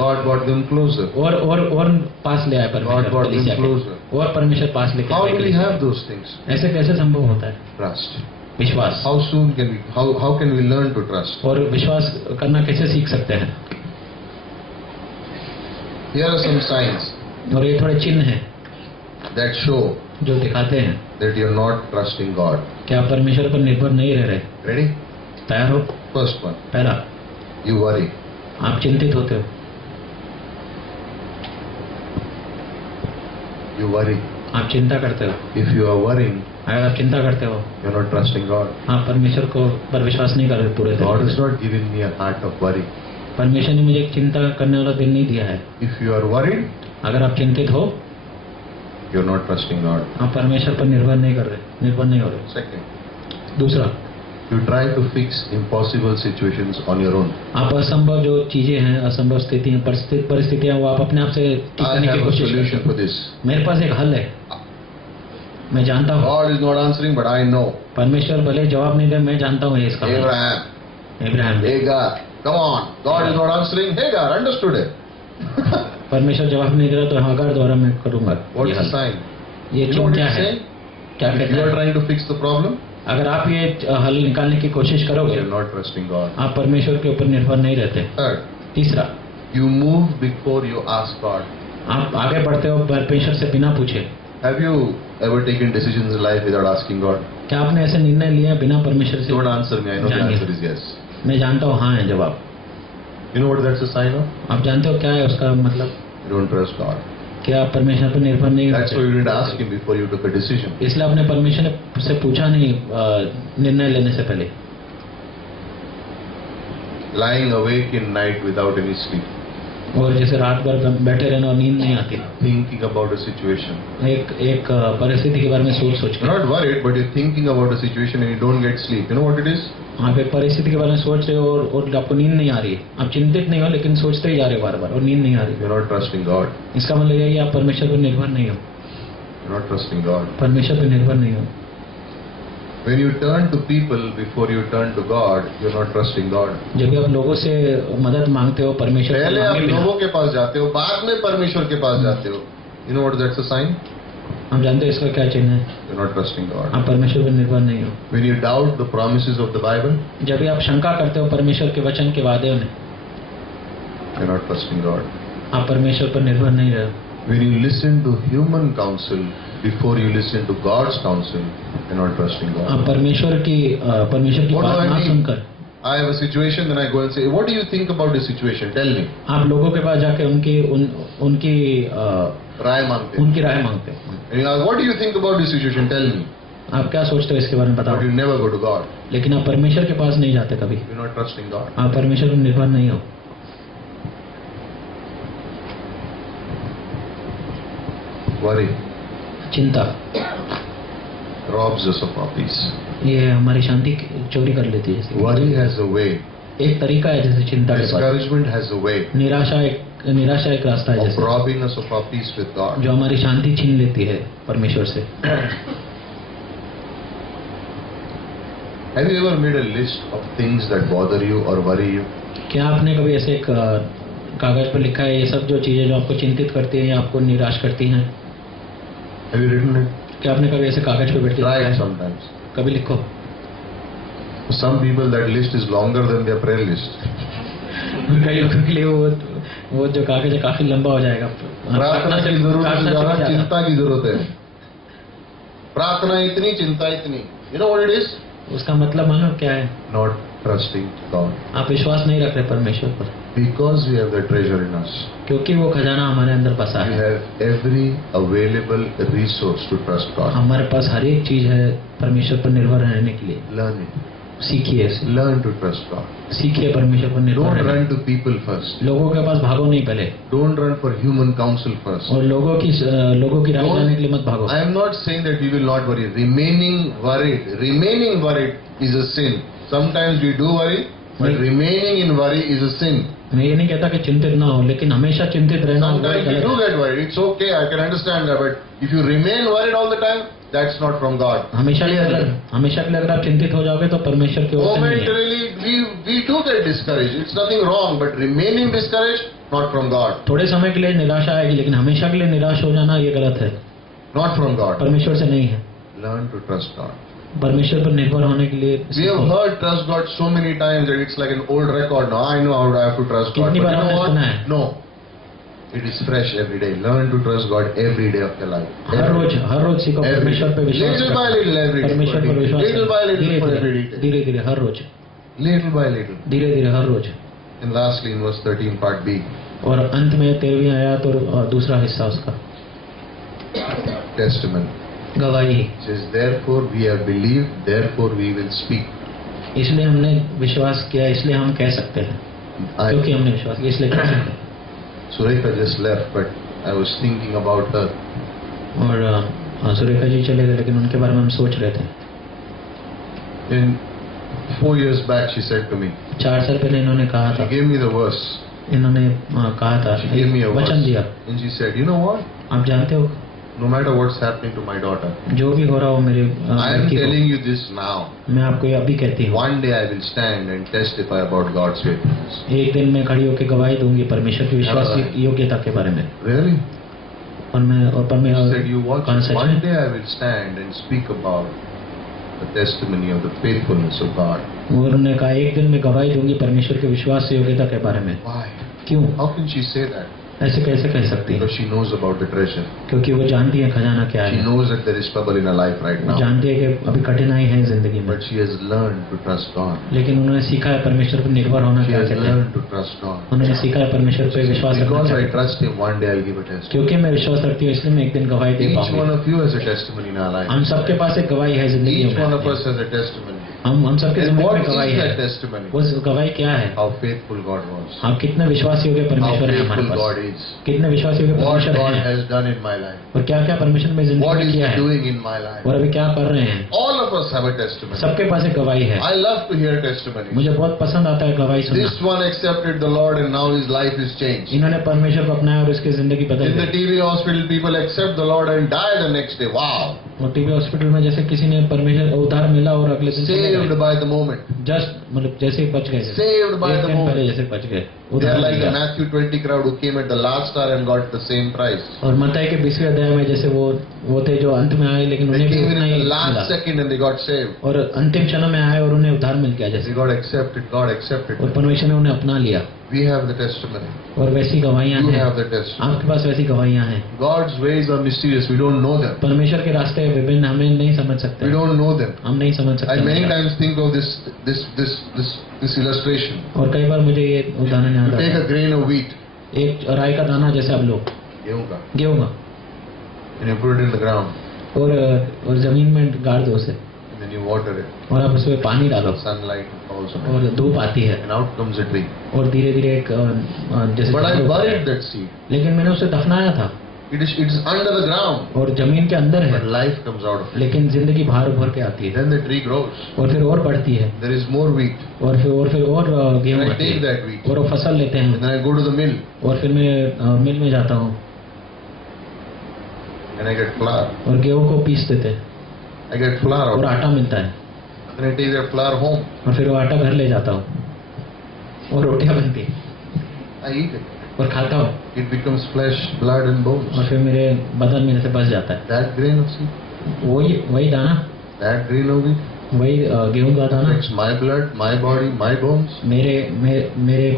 God brought them closer. और पास ले आए God परमेश्वर brought them कलीसिया के, closer. और परमेश्वर पास लेके How आए do we कलीसिया have those things? के। ऐसे कैसे संभव होता है? Trust. विश्वास। How soon can we, how can we learn to trust? और विश्वास करना कैसे सीख सकते हैं? Here are some signs और ये थोड़े चिन्ह हैं that show जो दिखाते हैं that you're not trusting God. कि आप परमेश्वर पर निर्भर नहीं रह रहे। Ready? तैयार हो? First one, पहला, you worry. आप चिंतित होते हो। You worry. आप चिंता करते हो। If you are worrying, अगर आप चिंता करते हो, you're not trusting God. आप परमेश्वर को पर विश्वास नहीं कर रहे पूरे God तरीके has से। not given me a heart of worry. परमेश्वर ने मुझे एक चिंता करने वाला दिल नहीं दिया है। If you are worried, अगर आप चिंतित हो, you're not trusting God. आप परमेश्वर पर निर्भर नहीं कर रहे, निर्भर नहीं हो रहे। Second, दूसरा, You try to fix impossible situations on your own. आप असंभव जो चीजें हैं, असंभव स्थितियां, परिस्थितियां, वो आप अपने आप से ठीक I करने की have a कोशिश करते solution for हैं। this. मेरे पास एक हल है, मैं जानता हूँ। God is not answering, but I know. परमेश्वर भले जवाब नहीं दे, मैं जानता हूँ ये इसका हल। Abraham, Ibrahim, Hagar, come on. God is not answering. Hagar, understood it. परमेश्वर जवाब नहीं दे रहा तो हागार द्वारा मैं करूंगा What's ये the हल। sign? ये You know चिन्ह what क्या it's है? saying? क्या If कहता you are है? trying to fix the problem, अगर आप ये हल निकालने की कोशिश करोगे, you are not trusting God. आप परमेश्वर के ऊपर निर्भर नहीं रहते। Third, तीसरा, you move before you ask God. आप आगे बढ़ते हो परमेश्वर से बिना पूछे। Have you ever taken decisions in life without asking God? क्या आपने ऐसे निर्णय लिए बिना परमेश्वर से? Don't answer me. I know the जानिए। answer is yes. मैं जानता हूँ हाँ है जवाब। You know what that's a sign of? आप जानते हो क्या है उसका मतलब? You don't trust God. कि आप परमेश्वर पर निर्भर नहीं That's why रहते। you didn't ask Him before you took a decision. इसलिए आपने परमेश्वर से पूछा नहीं निर्णय लेने से पहले। Lying awake in night without any sleep. और जैसे रात भर बैठे रहना और नींद नहीं आती, Thinking about a situation. एक परिस्थिति के बारे में सोच You're not worried, but you're thinking about a situation and you don't get sleep. You know what it is? आप एक परिस्थिति के बारे में सोच रहे हो और आपको नींद नहीं आ रही है। आप चिंतित नहीं हो लेकिन सोचते ही जा रहे हो बार बार और नींद नहीं आ रही। You're not trusting God. इसका मतलब यही आप परमेश्वर पर निर्भर नहीं हो। You're not trusting God. परमेश्वर पर निर्भर नहीं हो। When you turn to people before you turn to God, you're not trusting God. जब भी आप लोगों से मदद मांगते हो परमेश्वर से पहले आप मांगे बिना, लोगों के पास जाते हो, बाद में परमेश्वर के पास जाते हो. You know what that's a sign? हम जानते हैं इसका क्या चिन्ह है? You're not trusting God. आप परमेश्वर पर निर्भर नहीं हो। When you doubt the promises of the Bible, जब भी आप शंका करते हो परमेश्वर के वचन के वादे में, you're not trusting God. आप परमेश्वर पर निर्भर नहीं रहे। When you listen to human counsel before you listen to God's counsel, you're not trusting God. आप परमेश्वर की What do बात I ना mean? सुनकर I have a situation, then I go and say, what do you think about this situation? Tell me. आप लोगों के पास जाके उनकी राय मांगते हैं. उनकी राय मांगते हो। And you ask, what do you think about this situation? Tell me. आप क्या सोचते हो इसके बारे में But बताओ। you never go to God. लेकिन आप परमेश्वर के पास नहीं जाते कभी। You're not trusting God. आप परमेश्वर पर निर्भर नहीं हो। Worry चिंता robs us of our peace. ये हमारी शांति चोरी कर लेती है। Worry has a way. एक तरीका है जैसे चिंता के बाद Discouragement has a way निराशा एक रास्ता है of जैसे robbing us of our peace with God. जो हमारी शांति छीन लेती है परमेश्वर से। Have you ever made a list of things that bother you or worry you? क्या आपने कभी ऐसे एक कागज पर लिखा है ये सब जो चीजें जो आपको चिंतित करती हैं या आपको निराश करती हैं? Have you written it? क्या आपने कभी ऐसे कागज पे बैठ के Try लिखा it है? sometimes. कभी लिखो। For some people that list is longer than their prayer list. कई लोगों के लिए वो जो कागज है काफी लंबा हो जाएगा। प्रार्थना की जरूरत प्रार्थना से से ज्यादा ज्यादा। चिंता की जरूरत है. प्रार्थना इतनी, चिंता इतनी. You know what it is? उसका मतलब मालूम क्या है? Not trusting God. आप विश्वास नहीं रख रहे परमेश्वर पर Because we have the treasure in us. क्योंकि वो खजाना हमारे अंदर बसा We है। have every available resource to trust God. हमारे पास हर एक चीज है परमेश्वर पर निर्भर रहने के लिए। Learn it. सीखिए इसे। Learn to trust God. सीखिए परमेश्वर पर निर्भर Don't रहना। run to people first. लोगों के पास भागो नहीं पहले Don't run for human counsel first. और लोगों की राय Don't- जानने के लिए मत भागो। I am not saying that we will not worry. Remaining worried is a sin. Sometimes we do worry, but remaining in worry is a sin. मैं ये नहीं कहता कि चिंतित ना हो लेकिन हमेशा चिंतित रहना वो Sometimes we गलत do है। get worried. It's okay. I can understand that. But if you remain worried all the time, that's not from God. हमेशा के लिए अगर आप चिंतित हो जाओगे तो परमेश्वर की ओर से नहीं है। Momentarily, we do get discouraged. It's nothing wrong. But remaining discouraged, not from God. थोड़े समय के लिए निराशा आएगी लेकिन हमेशा के लिए निराश हो जाना ये गलत है, Not from God. परमेश्वर से नहीं है। Learn to trust God. परमेश्वर पर निर्भर होने के लिए We have सीखो। heard trust God so many times that it's like an old record. Now I know how I have to trust God. कितनी But बार you know आपने what? सुना है? No. It is fresh every day. Learn to trust God every day of your life. हर रोज सीखो Every परमेश्वर पे day. विश्वास Little by करो। little every day. परमेश्वर पर विश्वास Little by करो। little for every day. धीरे हर रोज Little by little. धीरे हर रोज। And lastly, in verse 13, part B, और अंत में 13वीं आयत और दूसरा हिस्सा उसका testament. गवाही। It says, therefore we have believed, therefore we will speak. इसलिए हमने विश्वास किया इसलिए हम कह सकते हैं, क्योंकि हमने विश्वास किया इसलिए कह सकते हैं। Surekha just left, but I was thinking about her. और सुरेखा जी चले गए लेकिन उनके बारे में हम सोच रहे थे। And 4 years back, she said to me, 4 साल पहले इन्होंने कहा she था, gave me the verse. इन्होंने कहा था, She gave me a वचन verse. दिया। And she said, you know what? आप जानते हो, No matter what's happening to my daughter, जो भी हो रहा हो मेरे I am लड़की telling को, you this now. मैं आपको ये अभी कहती हूँ, One day I will stand and testify about God's faithfulness. एक दिन मैं खड़ी होकर गवाही दूंगी परमेश्वर की विश्वास Never. योग्यता के बारे में। Really? और मैं She said, you watch. कौन सा One है? day I will stand and speak about the testimony of the faithfulness of God. और उन्होंने कहा एक दिन मैं गवाही दूंगी परमेश्वर के विश्वास योग्यता के बारे में। Why? क्यों? How can she say that? ऐसे कैसे कह सकती है? Because she knows about the treasure. क्योंकि वो जानती है खजाना क्या She है, knows that there is trouble in her life right वो now. जानती है कि अभी कठिनाई है जिंदगी में, But she has learned to trust God. लेकिन उन्होंने सीखा है परमेश्वर पर निर्भर होना She क्या has कहते हैं। learned to trust God. उन्होंने सीखा है परमेश्वर पे विश्वास रखना Because I चाहिए। trust Him, one day I'll give a testimony. क्योंकि मैं विश्वास रखती हूँ इसलिए मैं एक दिन गवाही दे Each one पाऊंगी। of you has a testimony in our हम life. सबके पास एक गवाही है जिंदगी Each one of में। us has a testimony. हम सबके And जिंदगी what में is गवाही that है। testimony? वो गवाही क्या है? How faithful God was. आप कितने विश्वास योग्य How परमेश्वर है हमारे faithful God पास, is. कितने विश्वास योग्य What परमेश्वर God है, has done in my life. और क्या क्या परमेश्वर में जिंदगी What में is किया He है, doing in my life. और अभी क्या कर रहे हैं। All of us have a testimony. सबके पास एक गवाही है। I love to hear testimonies. मुझे बहुत पसंद आता है गवाही सुनना। This one accepted the Lord and now his life is changed. इन्होंने परमेश्वर को अपनाया और उसकी जिंदगी बदल In the गई। TV hospital, people accept the Lord and die the next day. Wow! और टीबी हॉस्पिटल में जैसे किसी ने परमेश्वर को उद्धार मिला और अगले दिन चले Saved गए। by the moment. जस्ट मतलब जैसे ही बच गए, Saved by एक the दिन पहले moment. जैसे बच गए, They उद्धार are मिल like the गया। Matthew 20 crowd who came at the last hour and got the same price. और मत्ती के 20वें अध्याय में जैसे वो थे जो अंत में आए लेकिन They उन्हें भी came in उतना ही at the मिला, last second and they got saved. और अंतिम क्षण में आए और उन्हें उद्धार मिल गया They जैसे, got accepted. God accepted और them. परमेश्वर ने उन्हें अपना लिया। We have the testimony. और वैसी गवाहियां You हैं, have the testimony. आपके पास वैसी गवाहियां हैं। God's ways are mysterious. We don't know them. परमेश्वर के रास्ते विभिन्न, हमें नहीं समझ सकते, We don't know them. हम नहीं समझ I many सकते। times think of this illustration. और कई बार मुझे ये उदाहरण याद You take आता a grain of wheat, है, एक राई का दाना जैसे आप लोग गेहूं का, गेहूं का, and you put it in the ground, और जमीन में गाड़ दो उसे, and then you water it. और आप उसमें पानी डालो Sunlight falls on it, और धूप आती है, and out comes a tree. और धीरे धीरे एक जैसे But I झाड़ उगता buried है। that seed. लेकिन मैंने उसे दफनाया था It is under the ground, और जमीन के अंदर है, but life comes out of it. लेकिन जिंदगी बाहर उभर के आती है Then the tree grows. और फिर और बढ़ती है, There is more wheat. और फिर गेहूं And I बढ़ती take है, that wheat, और वो फसल लेते हैं, and then I go to the mill, और फिर मैं मिल में जाता हूँ and I get flour. और गेहूं को पीस देते हैं I get flour out और of it. आटा मिलता है, Then I take that flour home. और फिर वो आटा घर ले जाता हूँ और रोटियां बनती है I eat it. और खाता हूँ, It becomes flesh, blood, and bones. और फिर मेरे बदन में से बच जाता है That grain of seed, वही दाना, that grain of wheat, वही गेहूं का दाना affects my blood, my body, my bones. मेरे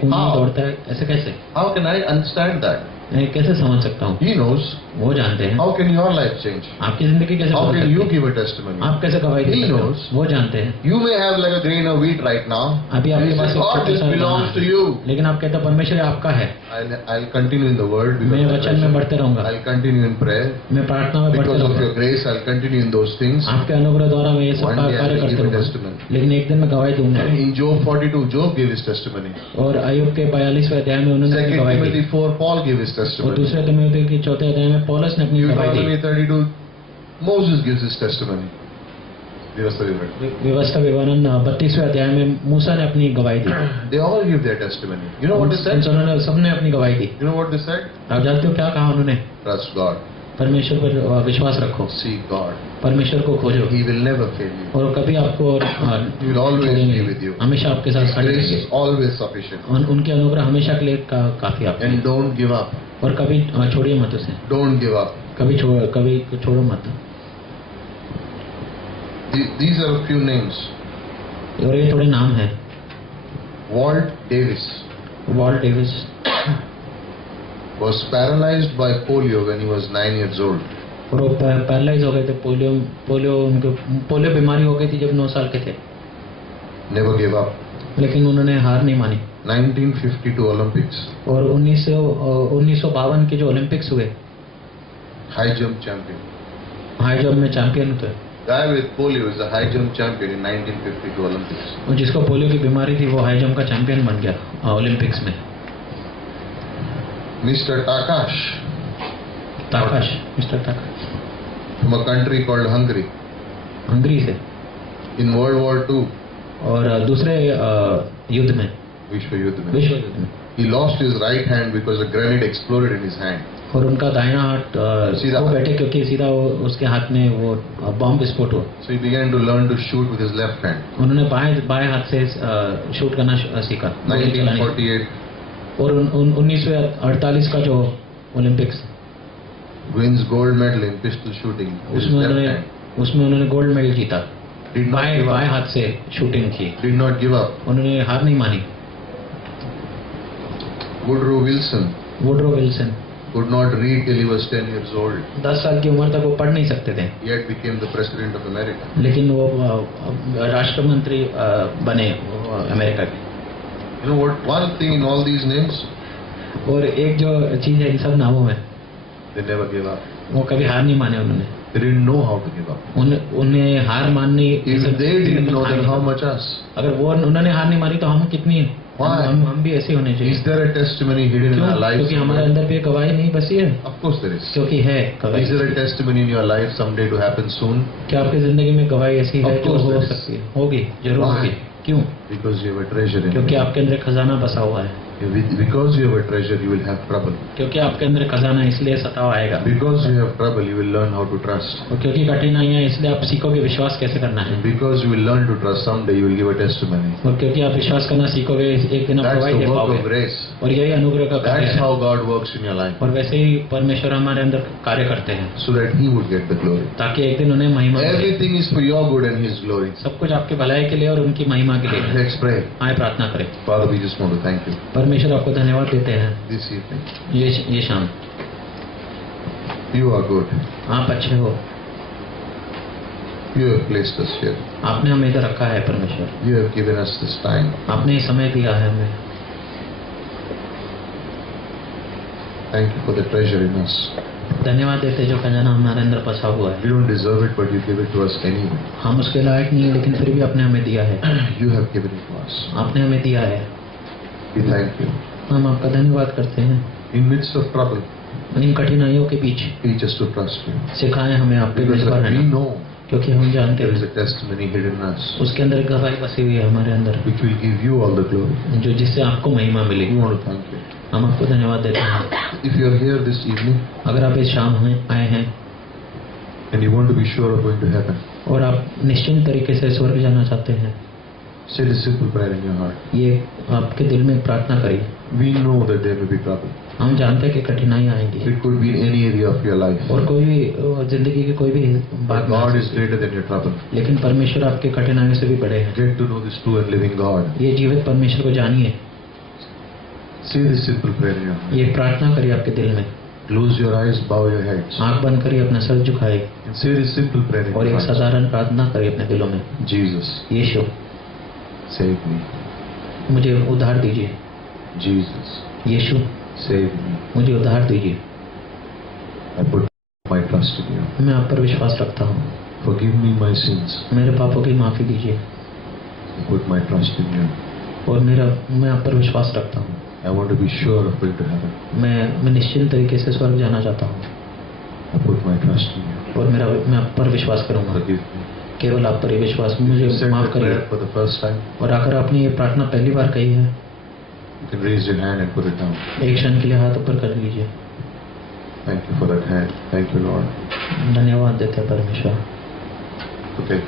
खून में How? दौड़ता है। ऐसे कैसे? How can I understand that? मैं कैसे समझ सकता हूँ? He knows. वो जानते हैं। How can your life change? आपकी जिंदगी कैसे How बदल can you सकती है? give a testimony? आप कैसे गवाही दे He सकते हो? knows. वो जानते हैं। You may have like a grain of wheat right now. अभी You आपके say, पास एक God, छोटा this सा दाना belongs to है, you. लेकिन आप कहते हो परमेश्वर ये आपका है। I'll continue in the word. because मैं of वचन में treasure. बढ़ते रहूंगा, I'll continue in prayer. मैं प्रार्थना में बढ़ते Because of रहूंगा, your grace, I'll continue in those things. आपके अनुग्रह द्वारा मैं ये सब One day I कार्य will करते give a रहूंगा, testimony. लेकिन एक दिन मैं गवाही दूंगा। In Job 42, Job gave his testimony. और अय्यूब के 42वें अध्याय में उन्होंने अपनी 2 गवाही Timothy दी, 4, Paul gave his और testimony. दूसरे तिमोथी के 4 अध्याय में पौलुस ने अपनी गवाही Deuteronomy दी। 32, Moses gives his testimony. व्यवस्था विवरण. व्यवस्था विवरण 32वें अध्याय में मूसा ने अपनी गवाही दी। They all give their testimony. You know what they said? उन्होंने सबने अपनी गवाही दी। You know what they said? आप जानते हो क्या कहा उन्होंने? Trust God. परमेश्वर पर विश्वास रखो, Seek God. परमेश्वर को खोजो, He will never fail you. और कभी आपको He will always छोड़ेंगे, be with you. हमेशा आपके साथ His खड़े grace रहेंगे। is always sufficient. उनके अनुग्रह हमेशा के लिए काफी आपके And लिए। don't give up. और कभी छोड़िए मत उसे, Don't give up. कभी छोड़ो मत। These are a few names. और ये थोड़े नाम हैं। Walt Davis Walt Davis was paralyzed by polio when he was 9 years old. और वो पैरालाइज हो गए थे, पोलियो बीमारी हो गई थी जब 9 साल के थे, Never gave up. लेकिन उन्होंने हार नहीं मानी। 1952 Olympics, और 1952 के जो ओलंपिक्स हुए, high jump champion. High jump में चैंपियन हुए। Guy with polio is a high jump champion in 1952 Olympics. और जिसको पोलियो की बीमारी थी वो हाई जंप का चैंपियन बन गया ओलंपिक्स में। Mr. Takash Mr Takash from a country called Hungary. Hungary से। In World War II, और दूसरे युद्ध में, विश्व युद्ध में. विश्व युद्ध में, He lost his right hand because a grenade exploded in his hand. और उनका दाहिना हाथ सीधा खो बैठे क्योंकि सीधा उसके हाथ में वो बॉम्ब विस्फोट हुआ. So he began to learn to shoot with his left hand. उन्होंने बाएं हाथ से शूट करना सीखा. 1948 और 1948 का जो Olympics, wins gold medal in pistol shooting with his left hand. उसमें उन्होंने गोल्ड मेडल जीता. Did not give बाएं up. हाथ से शूटिंग की. Did not give up. उन्होंने हार नहीं मानी. Woodrow Wilson Woodrow Wilson could not read till he was 10 years old. 10 साल की उम्र तक वो पढ़ नहीं सकते थे, Yet became the president of America. लेकिन वो राष्ट्रमंत्री बने अमेरिका के. You know what? One thing in all these names, और एक जो चीज है इन सब नामों में, they never gave up. वो कभी हार नहीं माने. उन्होंने They didn't know how to give up. उन्हें हार माननी, If they didn't know, then how much us? अगर वो उन्होंने हार नहीं मानी तो हम कितनी है. Why? हम भी ऐसे होने चाहिए. Is there a testimony hidden in क्यों? our lives? क्योंकि हमारे अंदर भी एक गवाही नहीं बसी है. Of course there is. क्योंकि है Is गवाही. there a testimony in your life someday to happen soon? क्या आपकी जिंदगी में गवाही ऐसी है Of जो course हो there is. सकती है? होगी, जरूर Why? होगी. क्यों? Because you have a treasure in क्योंकि you. आपके अंदर खजाना बसा हुआ है. Because you have a treasure, you will have trouble. क्योंकि आपके अंदर खजाना, इसलिए सताव आएगा. Because you have trouble, you will learn how to trust. और क्योंकि कठिनाइयां, इसलिए आप सीखोगे विश्वास कैसे करना है. Because you will learn to trust, someday you will give a testimony. और क्योंकि आप विश्वास करना सीखोगे, एक दिन आप That's गवाही the दे work पाओगे. of grace. और यही अनुग्रह का कार्य That's है. how God works in your life, और वैसे ही परमेश्वर हमारे अंदर कार्य करते हैं so that He would get the glory. ताकि एक दिन उन्हें महिमा मिले. Everything is for your good and His glory. सब कुछ आपके भलाई के लिए और उनकी महिमा के लिए है. Let's pray. आए प्रार्थना करें. Father, we just want to thank you परमेश्वर आपको धन्यवाद देते हैं this evening. ये शाम. You are good. आप अच्छे हो. You have placed us here. आपने हमें इधर रखा है परमेश्वर. You have given us this time. आपने समय दिया है हमें. Thank you for the treasure in us. धन्यवाद देते जो खजाना हमारे अंदर बसा हुआ है. We don't deserve it, but you give it to us anyway. हम उसके लायक नहीं है, लेकिन फिर भी आपने हमें दिया है. You have given it to us. आपने हमें दिया है. We thank you. हम आपका धन्यवाद करते हैं. In midst of trouble, इन कठिनाइयों के बीच teach us to trust you. सिखाएं हमें आप पे Because निर्भर we रहना, know क्योंकि हम जानते there is हैं a testimony hidden in us, उसके अंदर एक गवाही बसी हुई है हमारे अंदर, which will give you all the glory. जो जिससे आपको महिमा We मिलेगी. want to thank you. हम आपको धन्यवाद देते हैं. If you are here this evening अगर आप इस शाम आए हैं and you want to be sure of going to heaven, और आप निश्चित तरीके से स्वर्ग जाना चाहते हैं, say this simple prayer in your heart. ये आपके दिल में प्रार्थना करिए. We know that there may be trouble. हम जानते हैं कि कठिनाइयाँ आएंगी It could be in any area of your life. और कोई भी जिंदगी के कोई भी But बात में आ God is सकती है. greater than your trouble. लेकिन परमेश्वर आपके कठिनाइयों से भी बड़े हैं. Get to know this true and living God. ये जीवित परमेश्वर को जानिए. Say this simple prayer in your heart. ये प्रार्थना करिए आपके दिल में. Close your eyes, bow your heads, आंख बंद करिए, अपना सर झुकाए and say this simple prayer in और your एक heart. साधारण प्रार्थना करिए अपने दिलों में. Jesus, यीशु, save me. मुझे उद्धार दीजिए. Jesus, यीशु, save me. मुझे उद्धार दीजिए. I put my trust in you. मैं आप पर विश्वास रखता हूँ. Forgive me my sins. मेरे पापों की माफी दीजिए. I put my trust in you. और मैं आप पर विश्वास रखता हूँ. I want to be sure of going to heaven. मैं निश्चित तरीके से स्वर्ग जाना चाहता हूँ. I put my trust in you. और मैं आप पर विश्वास करूंगा. Forgive me. केवल आप पर ही विश्वास. मुझे You said माफ the करिए. prayer for the first time. और अगर आपने ये प्रार्थना पहली बार कही है, You can raise your hand and put it down. एक क्षण के लिए हाथ ऊपर कर लीजिए. Thank you for that hand. Thank you, Lord. धन्यवाद देते हैं परमेश्वर. Okay.